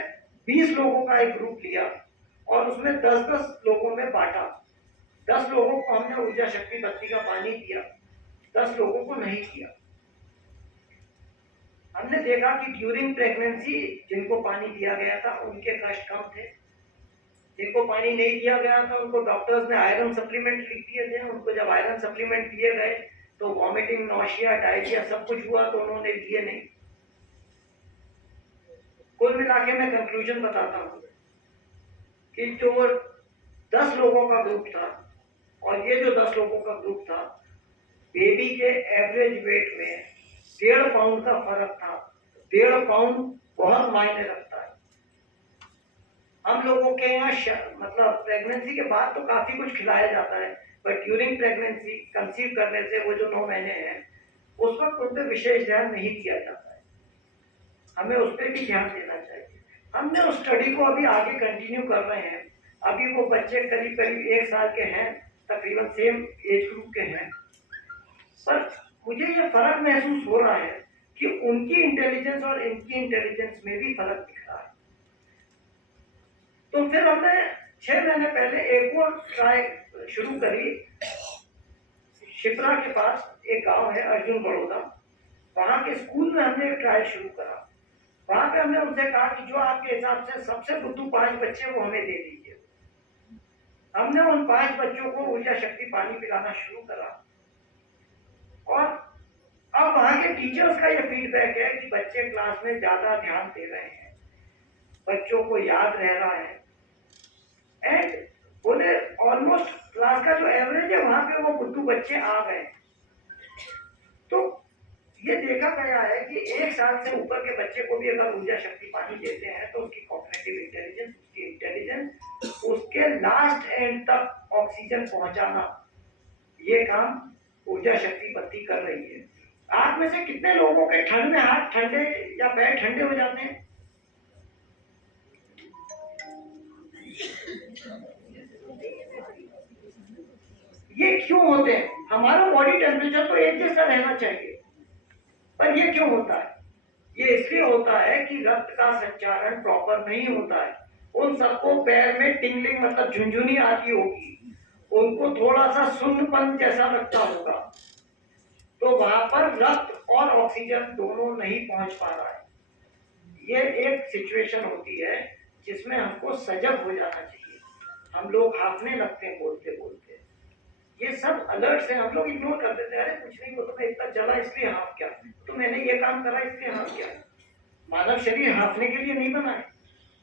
20 लोगों का एक ग्रुप लिया और उसमें 10-10 लोगों में बांटा। 10 लोगों को हमने ऊर्जा शक्ति पत्ती का पानी दिया, 10 लोगों को नहीं दिया। हमने देखा कि ड्यूरिंग प्रेगनेंसी जिनको पानी दिया गया था उनके कष्ट कम थे, जिनको पानी नहीं दिया गया था उनको डॉक्टर्स ने आयरन सप्लीमेंट लिख दिए थे। उनको जब आयरन सप्लीमेंट दिए गए तो वॉमिटिंग, नौशिया, डायरिया सब कुछ हुआ, तो उन्होंने लिए नहीं। कुल मिला के मैं कंक्लूजन बताता हूँ कि जो 10 लोगों का ग्रुप था और ये जो 10 लोगों का ग्रुप था, बेबी के एवरेज वेट में 1.5 पाउंड का फर्क था। 1.5 पाउंड बहुत मायने रखता है। हम लोगों के यहाँ मतलब प्रेगनेंसी के बाद तो काफी कुछ खिलाया जाता है, बट ड्यूरिंग प्रेगनेंसी कंसीव करने से वो जो 9 महीने हैं उस वक्त उन पर विशेष ध्यान नहीं दिया जाता है। हमें उस पर भी ध्यान देना चाहिए। हमने उस स्टडी को अभी आगे कंटिन्यू कर रहे हैं। अभी वो बच्चे करीब करीब 1 साल के हैं, तकरीबन सेम एज ग्रुप के हैं, पर मुझे ये फर्क महसूस हो रहा है कि उनकी इंटेलिजेंस और इनकी इंटेलिजेंस में भी फर्क दिख रहा है। तो फिर हमने 6 महीने पहले एक और ट्राई शुरू करी। शिप्रा के पास एक गांव है अर्जुन बड़ौदा, वहां के स्कूल में हमने एक ट्रायल शुरू करा। वहां पे हमने उनसे कहा कि जो आपके हिसाब से सबसे बुद्धू 5 बच्चे वो हमें दे दीजिए। हमने उन 5 बच्चों को ऊर्जा शक्ति पानी पिलाना शुरू करा, और अब वहां के टीचर्स का ये फीडबैक है कि बच्चे क्लास में ज्यादा ध्यान दे रहे हैं, बच्चों को याद रह रहा है, एंड बोले ऑलमोस्ट क्लास का जो एवरेज है वहां पे वो बुद्धू बच्चे आ गए। 1 साल से ऊपर के बच्चे को भी अगर ऊर्जा शक्ति पानी देते हैं तो उसकी कॉग्निटिव इंटेलिजेंस, उसकी इंटेलिजेंस, उसके लास्ट एंड तक ऑक्सीजन पहुंचाना, ये काम ऊर्जा शक्ति पत्ती कर रही है। आप में से कितने लोगों के ठंड में हाथ ठंडे या पैर ठंडे हो जाते हैं? ये क्यों होते हैं? हमारा बॉडी टेम्परेचर तो एक जैसा रहना चाहिए, पर ये क्यों होता है? ये इसलिए होता है कि रक्त का संचारण प्रॉपर नहीं होता है। उन सबको पैर में टिंगलिंग मतलब झुंझुनी आती होगी, उनको थोड़ा सा सुन्नपन जैसा लगता होगा, तो वहां पर रक्त और ऑक्सीजन दोनों नहीं पहुंच पा रहा है। ये एक सिचुएशन होती है जिसमें हमको सजग हो जाना चाहिए। हम लोग हाफने लगते हैं बोलते बोलते, ये सब अलर्ट से हम लोग इग्नोर कर देते हैं। अरे कुछ नहीं, वो तो मैं इतना चला इसलिए हाफ किया, तो मैंने ये काम करा इसलिए हाफ किया। मानव शरीर हाफने के लिए नहीं बना है।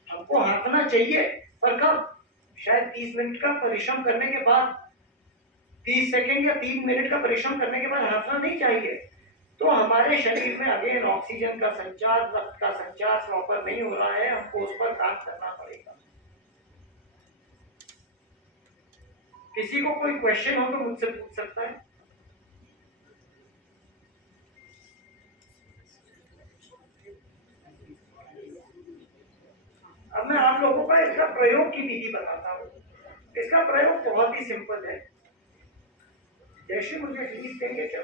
हमको हाफना चाहिए, पर कब? शायद 30 मिनट का परिश्रम करने के बाद, 30 सेकंड या 3 मिनट का परिश्रम करने के बाद हाफना नहीं चाहिए। तो हमारे शरीर में अगेन ऑक्सीजन का संचार, रक्त का संचार प्रॉपर नहीं हो रहा है, हमको उस पर काम करना पड़ेगा। किसी को कोई क्वेश्चन हो तो मुझसे पूछ सकता है। अब मैं आप लोगों का इसका प्रयोग की विधि बताता हूँ। इसका प्रयोग बहुत ही सिंपल है। जैसे मुझे फीस देंगे क्या?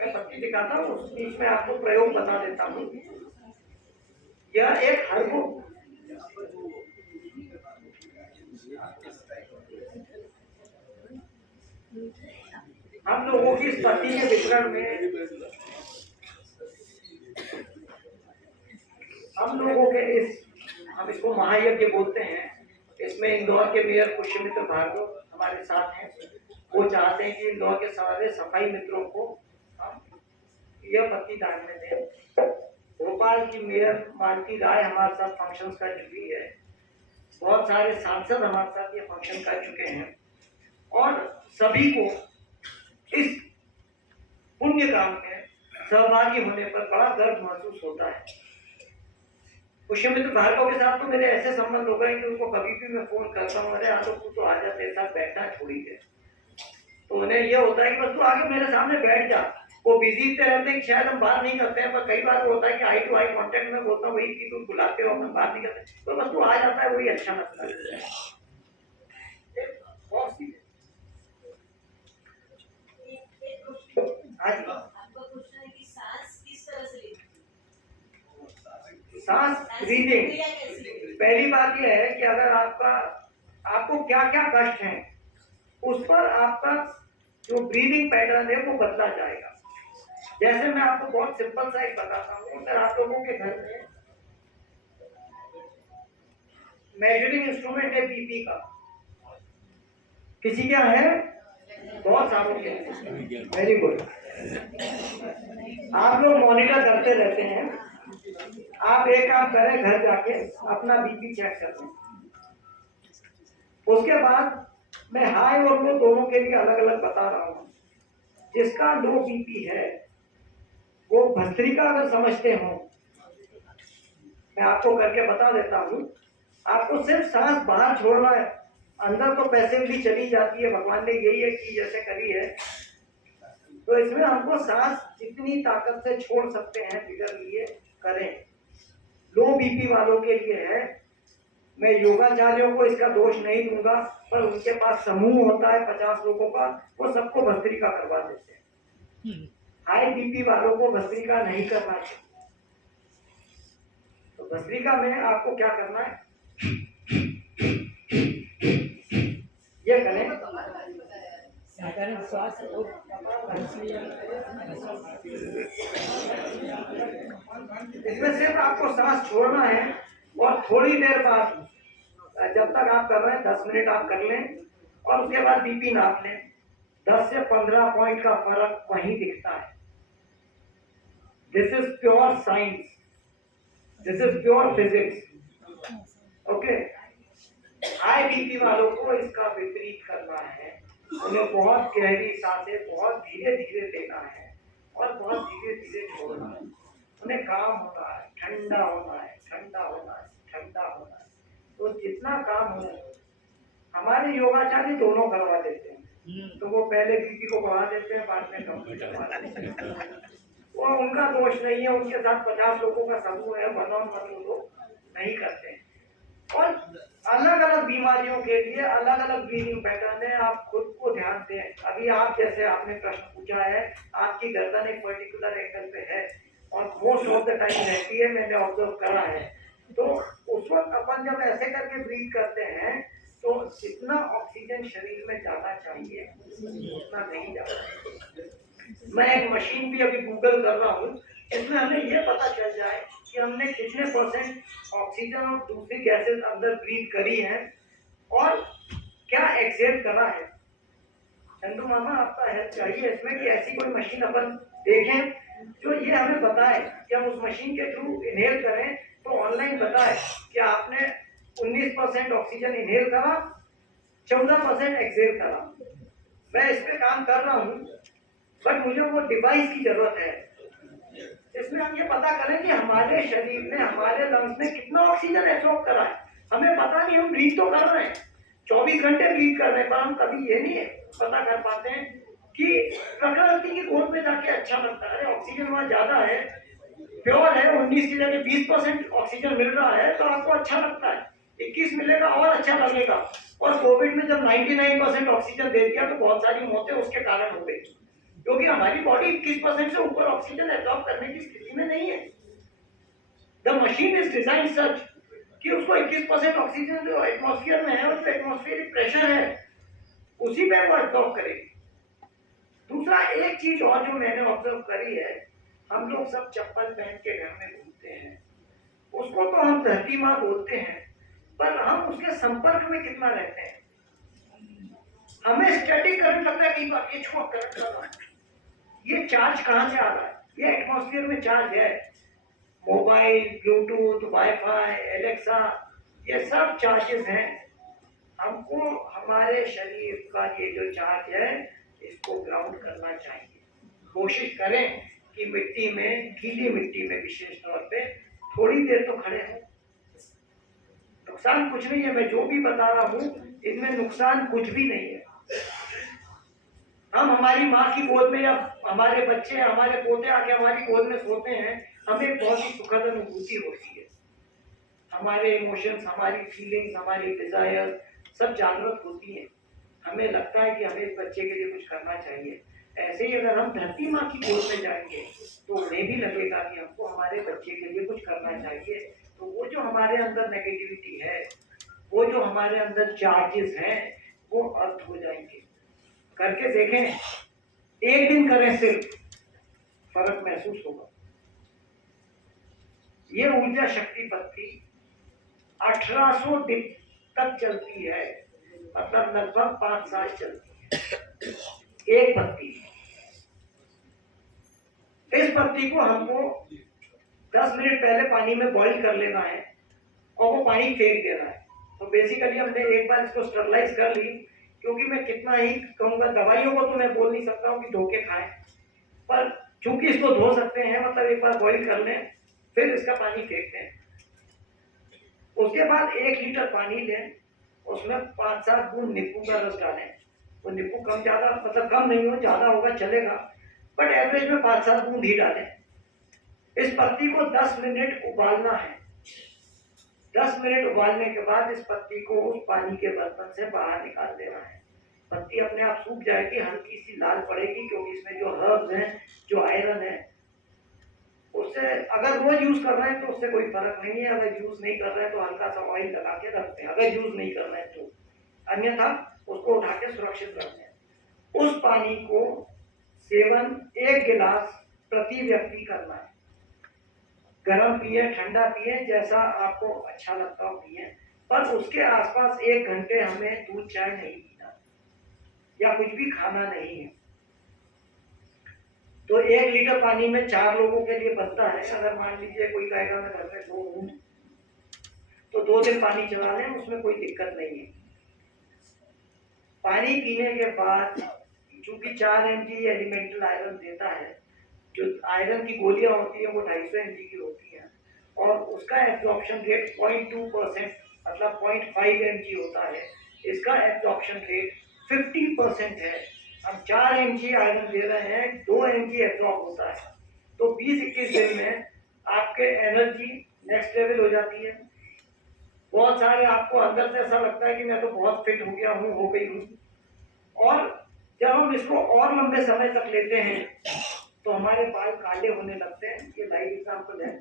मैं पत्ती दिखाता हूँ, उस बीच में आपको प्रयोग बता देता हूँ। यह एक हर्बो, हम लोगों की इस पत्ती के वितरण में, हम लोगों के इस, हम इसको महायज्ञ बोलते हैं। इसमें इंदौर के मेयर पुष्यमित्र भार्गव हमारे साथ हैं। वो चाहते हैं कि इंदौर के सारे सफाई मित्रों को हम यह पत्ती दान में दें। भोपाल की मेयर मालती राय हमारे साथ फंक्शंस कर चुकी है। बहुत सारे सांसद हमारे साथ ये फंक्शन कर चुके हैं, और सभी को इस पुण्य काम में सहभागी होने पर बड़ा गर्व महसूस होता है। पुष्यमित्र भार्गव के साथ तो मेरे ऐसे संबंध हो गए कि उनको कभी भी मैं फोन करता हूँ, अरे हाँ तो आ जा, तेरे साथ बैठना है थोड़ी देर। तो उन्हें यह होता है कि बस तू आके मेरे सामने बैठ जा। वो बिजी इतने रहते हैं कि शायद हम बात नहीं करते हैं, पर कई बार वो होता है कि आई टू आई कांटेक्ट में बोलता हूँ, वही कि तुम बुलाते हो, अपन बात नहीं करते, तो बस तू आ जाता है, वही अच्छा लगता है। सांस ब्रीदिंग, पहली बात यह है कि अगर आपको क्या क्या कष्ट है, उस पर आपका जो ब्रीदिंग पैटर्न है वो बदला जाएगा। जैसे मैं आपको बहुत सिंपल सा एक बताता हूँ। अगर आप लोगों के घर में मेजरिंग इंस्ट्रूमेंट है बीपी का, किसी क्या है? बहुत सारों के। Very good. आप लोग मॉनिटर करते रहते हैं। आप एक काम करें, घर जाके अपना बीपी चेक कर लें। उसके बाद मैं हाई और लो दोनों के लिए अलग अलग बता रहा हूँ। जिसका लो बीपी है वो भस्त्रिका अगर समझते हो, मैं आपको करके बता देता हूँ। आपको सिर्फ सांस बाहर छोड़ना है, अंदर तो पैसिवली चली जाती है, भगवान ने यही एक चीज जैसे करी है। तो इसमें हमको सांस जितनी ताकत से छोड़ सकते हैं बिगर लिए करें। लो बीपी वालों के लिए है। मैं योगाचार्यों को इसका दोष नहीं दूंगा, पर उनके पास समूह होता है 50 लोगों का, वो सबको भस्त्रिका करवा देते हैं। हाई बीपी वालों को भस्त्रिका नहीं करना चाहिए। तो भस्त्रिका में आपको क्या करना है, ये करें। इसमें सिर्फ आपको सांस छोड़ना है, और थोड़ी देर बाद जब तक आप कर रहे हैं 10 मिनट आप कर लें, और उसके बाद बीपी नाप लें। 10 से 15 पॉइंट का फर्क वहीं दिखता है। This is pure science, this is pure physics. Okay, high BP वालों को इसका विपरीत करना है। उन्हें बहुत गहरी सांसें बहुत धीरे धीरे लेना है और बहुत धीरे धीरे छोड़ना है। उन्हें काम होना है, ठंडा होना है, ठंडा होना है, ठंडा होना है। तो जितना काम हो, हमारे योगाचार्य दोनों करवा देते हैं। तो वो पहले बीपी को बढ़ा देते हैं, बाद में कम करवा देते हैं। वो उनका दोष नहीं है, उनके साथ 50 लोगों का समूह है, वन ऑन वन वो लोग नहीं करते हैं। और अलग अलग बीमारियों के लिए अलग अलग ब्रीदिंग पैटर्न है, आप खुद को ध्यान दें। अभी आप जैसे आपने प्रश्न पूछा है, आपकी गर्दन एक पर्टिकुलर एंगल पे है और मोस्ट ऑफ द टाइम रहती है, मैंने ऑब्जर्व करा है। तो उस वक्त अपन जब ऐसे करके ब्रीथ करते हैं तो जितना ऑक्सीजन शरीर में जाना चाहिए उतना नहीं जाता। मैं एक मशीन भी अभी गूगल कर रहा हूँ, इसमें हमें यह पता चल जाए कि हमने कितने परसेंट ऑक्सीजन और दूसरी गैसेस अंदर ब्रीथ करी हैं और क्या एक्सेल करा है। चंदू मामा आपका हेल्प चाहिए इसमें कि ऐसी कोई मशीन अपन देखें जो ये हमें बताए कि हम उस मशीन के थ्रू इनहेल करें तो ऑनलाइन बताए कि आपने 19% ऑक्सीजन इनहेल करा, 14% एक्सेल करा। मैं इस पे काम कर रहा हूँ, बट मुझे वो डिवाइस की जरूरत है इसमें हम ये पता करें कि हमारे शरीर में, हमारे लंग्स में कितना ऑक्सीजन एब्सॉर्ब करा है। हमें पता नहीं, हम ब्रीथ तो कर रहे हैं, 24 घंटे ब्रीथ कर रहे हैं, पर हम कभी ये नहीं पता कर पाते हैं कि प्रकृति की गोद में जाके अच्छा लगता है, ऑक्सीजन वहाँ ज्यादा है, प्योर है, 19 की जगह 20% ऑक्सीजन मिल रहा है तो आपको अच्छा लगता है, 21 मिलेगा और अच्छा लगेगा। और कोविड में जब 99% ऑक्सीजन दे दिया तो बहुत सारी मौतें उसके कारण हो गई, क्योंकि हमारी बॉडी 21% से ऊपर ऑक्सीजन एब्जॉर्ब करने की स्थिति में नहीं है। द मशीन इज डिजाइन सच कि उसको 21% ऑक्सीजन जो एटमॉस्फेयर में है और जो एटमॉस्फेरिक प्रेशर है उसी पे वो एब्जॉर्ब करेगी। दूसरा एक चीज और जो मैंने ऑब्जर्व करी है, हम लोग सब चप्पल पहन के घर में घूमते हैं, उसको तो हम धरती माँ बोलते हैं, पर हम उसके संपर्क में कितना रहते हैं। हमें स्टैटिक करंट लगता है कई बार, ये छुआ करंट कर रहा है, ये चार्ज कहाँ से आ रहा है, ये एटमॉस्फेयर में चार्ज है। मोबाइल, ब्लूटूथ, वाईफाई, एलेक्सा, ये सब चार्जेस हैं। हमको हमारे शरीर का ये जो चार्ज है इसको ग्राउंड करना चाहिए। कोशिश करें कि मिट्टी में, गीली मिट्टी में विशेष तौर पे थोड़ी देर तो खड़े हो। नुकसान कुछ नहीं है, मैं जो भी बता रहा हूँ इनमें नुकसान कुछ भी नहीं है। हम हमारी माँ की गोद में या हमारे बच्चे, हमारे पोते आके हमारी गोद में सोते हैं, हमें बहुत ही सुखद अनुभूति होती है। हमारे इमोशंस, हमारी फीलिंग्स, हमारी डिजायर सब जागृत होती हैं। हमें लगता है कि हमें इस बच्चे के लिए कुछ करना चाहिए। ऐसे ही अगर हम धरती माँ की गोद में जाएंगे तो उन्हें भी लगेगा कि हमको हमारे बच्चे के लिए कुछ करना चाहिए। तो वो जो हमारे अंदर नेगेटिविटी है, वो जो हमारे अंदर चार्जेस हैं, वो अर्थ हो जाएंगे। करके देखें, एक दिन करें सिर्फ, फर्क महसूस होगा। ये ऊर्जा शक्ति पत्ती 1800 दिन तक चलती है, मतलब लगभग 5 साल चलती है एक पत्ती। इस पत्ती को हमको 10 मिनट पहले पानी में बॉईल कर लेना है और वो पानी फेंक देना है। तो बेसिकली हमने एक बार इसको स्टरलाइज कर ली, क्योंकि मैं कितना ही कहूँगा, दवाइयों को तो मैं बोल नहीं सकता हूँ कि धो के खाएं, पर चूंकि इसको धो सकते हैं, मतलब एक बार बॉईल कर लें फिर इसका पानी फेंक दें। उसके बाद 1 लीटर पानी लें, उसमें 5-7 बूंद नींबू का रस डालें। तो नींबू कम ज्यादा, मतलब कम नहीं हो, ज्यादा होगा चलेगा, बट एवरेज में 5-7 बूंद ही डालें। इस पत्ती को 10 मिनट उबालना है। 10 मिनट उबालने के बाद इस पत्ती को उस पानी के बर्तन से बाहर निकाल देना है। पत्ती अपने आप सूख जाएगी, हल्की सी लाल पड़ेगी, क्योंकि इसमें जो हर्ब्स हैं, जो आयरन है, उससे अगर रोज यूज कर रहे हैं तो उससे कोई फर्क नहीं है। अगर यूज नहीं कर रहे हैं तो हल्का सा ऑयल लगा के रखते हैं, अगर यूज नहीं कर रहे हैं तो, अन्यथा उसको उठा के सुरक्षित रखते हैं। उस पानी को सेवन 1 गिलास प्रति व्यक्ति करना है। गर्म पिए, ठंडा पिए, जैसा आपको अच्छा लगता हो पिए, पर उसके आसपास 1 घंटे हमें दूध चाय नहीं पीना या कुछ भी खाना नहीं है। तो 1 लीटर पानी में 4 लोगों के लिए बनता है। अगर मान लीजिए कोई कहेगा मैं घर में 2 हूँ, तो 2 दिन पानी चला लें, उसमें कोई दिक्कत नहीं है। पानी पीने के बाद चूंकि 4 mg एलिमेंटल आयरन देता है, जो आयरन की गोलियां होती हैं वो 250 mg की होती हैं और उसका एब्जॉर्प्शन रेट 0.2% मतलब 0.5 mg होता है। इसका एब्जॉर्प्शन रेट 50% है। हम 4 mg आयरन दे रहे हैं, 2 mg एब्जॉर्ब होता है, तो 20-21 दिन में आपके एनर्जी नेक्स्ट लेवल हो जाती है। बहुत सारे आपको अंदर से ऐसा लगता है कि मैं तो बहुत फिट हो गया हूँ, हो गई हूँ। और जब हम इसको और लंबे समय तक लेते हैं तो हमारे बाल काले होने लगते हैं। ये लाइव एग्जाम्पल है,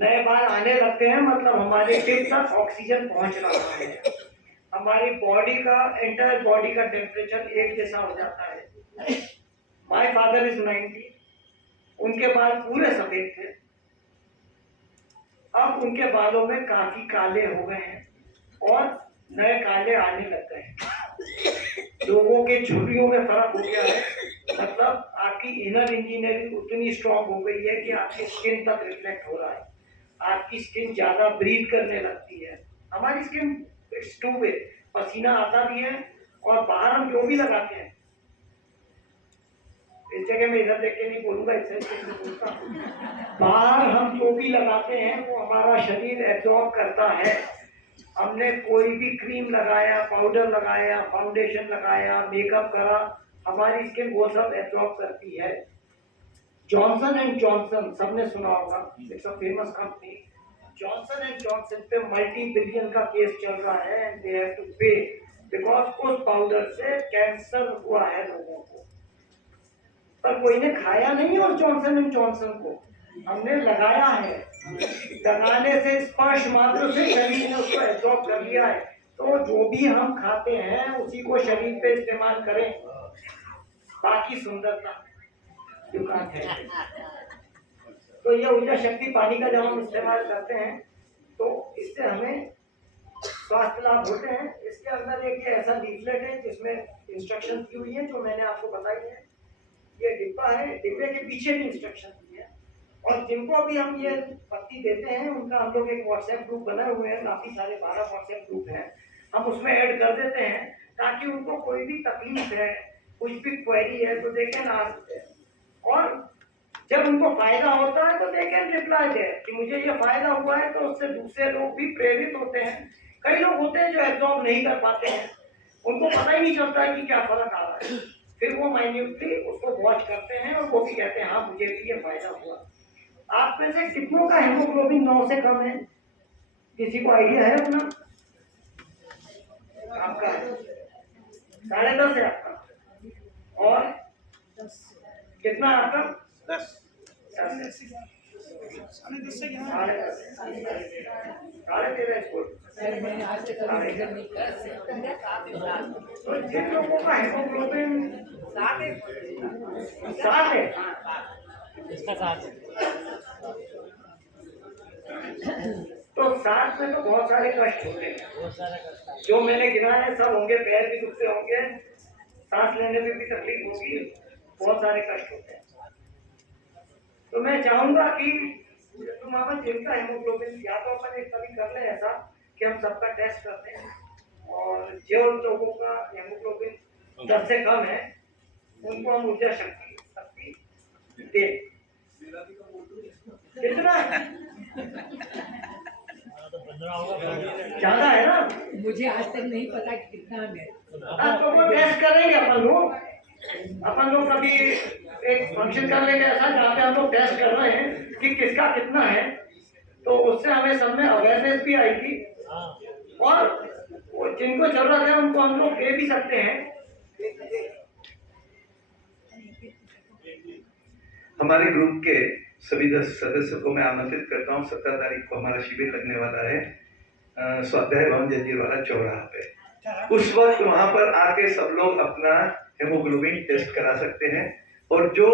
नए बाल आने लगते हैं, मतलब हमारे टिप तक ऑक्सीजन पहुंच रहा है, हमारी बॉडी का एंटायर बॉडी का टेम्परेचर एक जैसा हो जाता है। माय फादर इज 90, उनके बाल पूरे सफेद थे, अब उनके बालों में काफी काले हो गए हैं और नए काले आने लग गए हैं। लोगों के झुर्रियों में फर्क हो गया है, मतलब आपकी इनर इंजीनियरिंग उतनी स्ट्रांग हो गई है कि आपकी स्किन तक रिफ्लेक्ट हो रहा है, आपकी स्किन ज्यादा ब्रीथ करने लगती है। हमारी स्किन इट्स टू वे, पसीना आता भी है और बाहर हम जो भी लगाते हैं, इस जगह में इधर देख के नहीं बोलूंगा, इससे बोलता हूँ, बाहर हम जो भी लगाते हैं वो हमारा शरीर एब्जॉर्ब करता है। हमने कोई भी क्रीम लगाया, पाउडर लगाया, फाउंडेशन लगाया, मेकअप करा, हमारी स्किन वो सब एब्जॉर्ब करती है। जॉनसन एंड जॉनसन सबने सुना होगा, it's a famous company. Johnson and Johnson पे $multi-billion का केस चल रहा है एंड दे हैव टू पे बिकॉज उस पाउडर से कैंसर हुआ है लोगों को। पर कोई ने खाया नहीं और जॉनसन एंड जॉनसन को हमने लगाया है, लगाने से स्पर्श मात्र से शरीर ने उसको एब्जॉर्ब कर लिया है। तो जो भी हम खाते हैं उसी को शरीर पे इस्तेमाल करें, बाकी सुंदरता दुकान है। तो ये ऊर्जा शक्ति पानी का जब हम इस्तेमाल करते हैं तो इससे हमें स्वास्थ्य लाभ होते हैं। इसके अंदर एक ये ऐसा लीफलेट है जिसमें इंस्ट्रक्शन दी हुई है जो मैंने आपको बताई है। ये डिब्बा है, डिब्बे के पीछे भी इंस्ट्रक्शन दी है और जिनको भी हम ये पत्ती देते हैं उनका हम लोग एक व्हाट्सएप ग्रुप बनाए हुए हैं, काफी सारे 12 व्हाट्सएप ग्रुप हैं, हम उसमें ऐड कर देते हैं ताकि उनको कोई भी तकलीफ है, कुछ भी क्वेरी है तो दे कैन आस्क है। और जब उनको फायदा होता है तो दे कैन रिप्लाई दे कि मुझे ये फायदा हुआ है, तो उससे दूसरे लोग भी प्रेरित होते हैं। कई लोग होते हैं जो एब्जॉर्ब नहीं कर पाते हैं, उनको पता ही नहीं चलता है कि क्या फर्क आ रहा है, फिर वो माइन्यूटली उसको वॉच करते हैं और वो भी कहते हैं हाँ मुझे भी ये फायदा हुआ। आप में से कितनों का हेमोग्लोबिन 9 से कम है? किसी को आइडिया है अपना? आपका 10.5 है आपका, और कितना आपका? 10 तो जिन लोगों का हेमोग्लोबिन 7 है, इसका साथ तो 7 में तो बहुत सारे कष्ट होते हैं, जो मैंने गिना है सब होंगे, पैर भी दुखते होंगे, सांस लेने में भी तकलीफ होगी, बहुत सारे कष्ट होते हैं। तो मैं चाहूंगा कि तुम आप जिनका हेमोग्लोबिन, या तो अपन एक कभी कर लें ऐसा कि हम सबका टेस्ट करते हैं और जो लोगों का हेमोग्लोबिन 10 से कम है उनको हम ऊर्जा शक्ति दे। कितना ज्यादा है ना? मुझे आज तक नहीं पता कि कितना है। तो टेस्ट करेंगे अपन लोग कभी एक फंक्शन कर लेंगे ऐसा जहाँ पे हम लोग टेस्ट कर रहे हैं कि किसका कितना है, तो उससे हमें सब में अवेयरनेस भी आएगी और जिनको जरूरत है उनको हम लोग दे भी सकते हैं। हमारे ग्रुप के सभी 10 सदस्यों को मैं आमंत्रित करता हूँ। 17 तारीख को हमारा शिविर लगने वाला है स्वाध्याय भवन जंजीर वाला चौराहा पे। उस वक्त वहां पर आके सब लोग अपना हेमोग्लोबिन टेस्ट करा सकते हैं और जो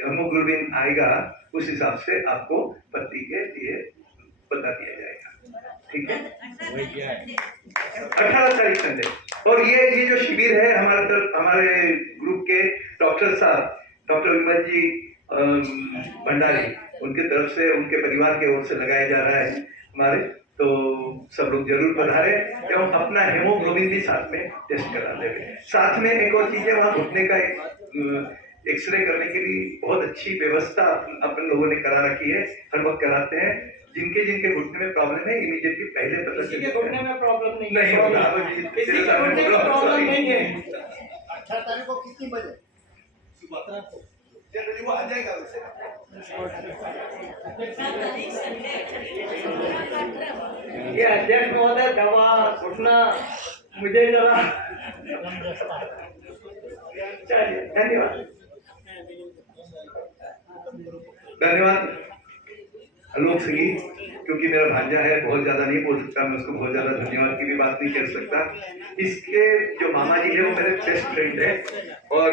हेमोग्लोबिन आएगा उस हिसाब से आपको पत्ती के लिए बता दिया जाएगा। ठीक है, 18 तारीख संडे। और ये जो शिविर है हमारे ग्रुप के डॉक्टर साहब, डॉक्टर विमल जी भंडारी, उनके तरफ से, उनके परिवार के ओर से लगाया जा रहा है। हमारे तो सब लोग जरूर पधारे एवं अपना हेमोग्लोबिन भी साथ में टेस्ट करा लेंगे। साथ में एक और चीज है, वहाँ घुटने का एक्सरे करने के लिए बहुत अच्छी व्यवस्था अपन लोगों ने करा रखी है, हर वक्त कराते हैं। जिनके जिनके घुटने में प्रॉब्लम है इमीडिएटली पहले पता किसी चल के घुटने में प्रॉब्लम नहीं नहीं है, होगा। किसी के घुटने में प्रॉब्लम नहीं है। 18 तारीख को कितनी बजे? जनरली वो आ जाएगा वैसे। ये अध्यक्ष महोदय दवा घुटना मुझे जरा चलिए, धन्यवाद। धन्यवाद आलोक सिंह, क्योंकि मेरा भांजा है, बहुत ज्यादा नहीं बोल सकता मैं उसको, बहुत ज्यादा धन्यवाद की भी बात नहीं कर सकता। इसके जो मामा जी है वो मेरे बेस्ट फ्रेंड है और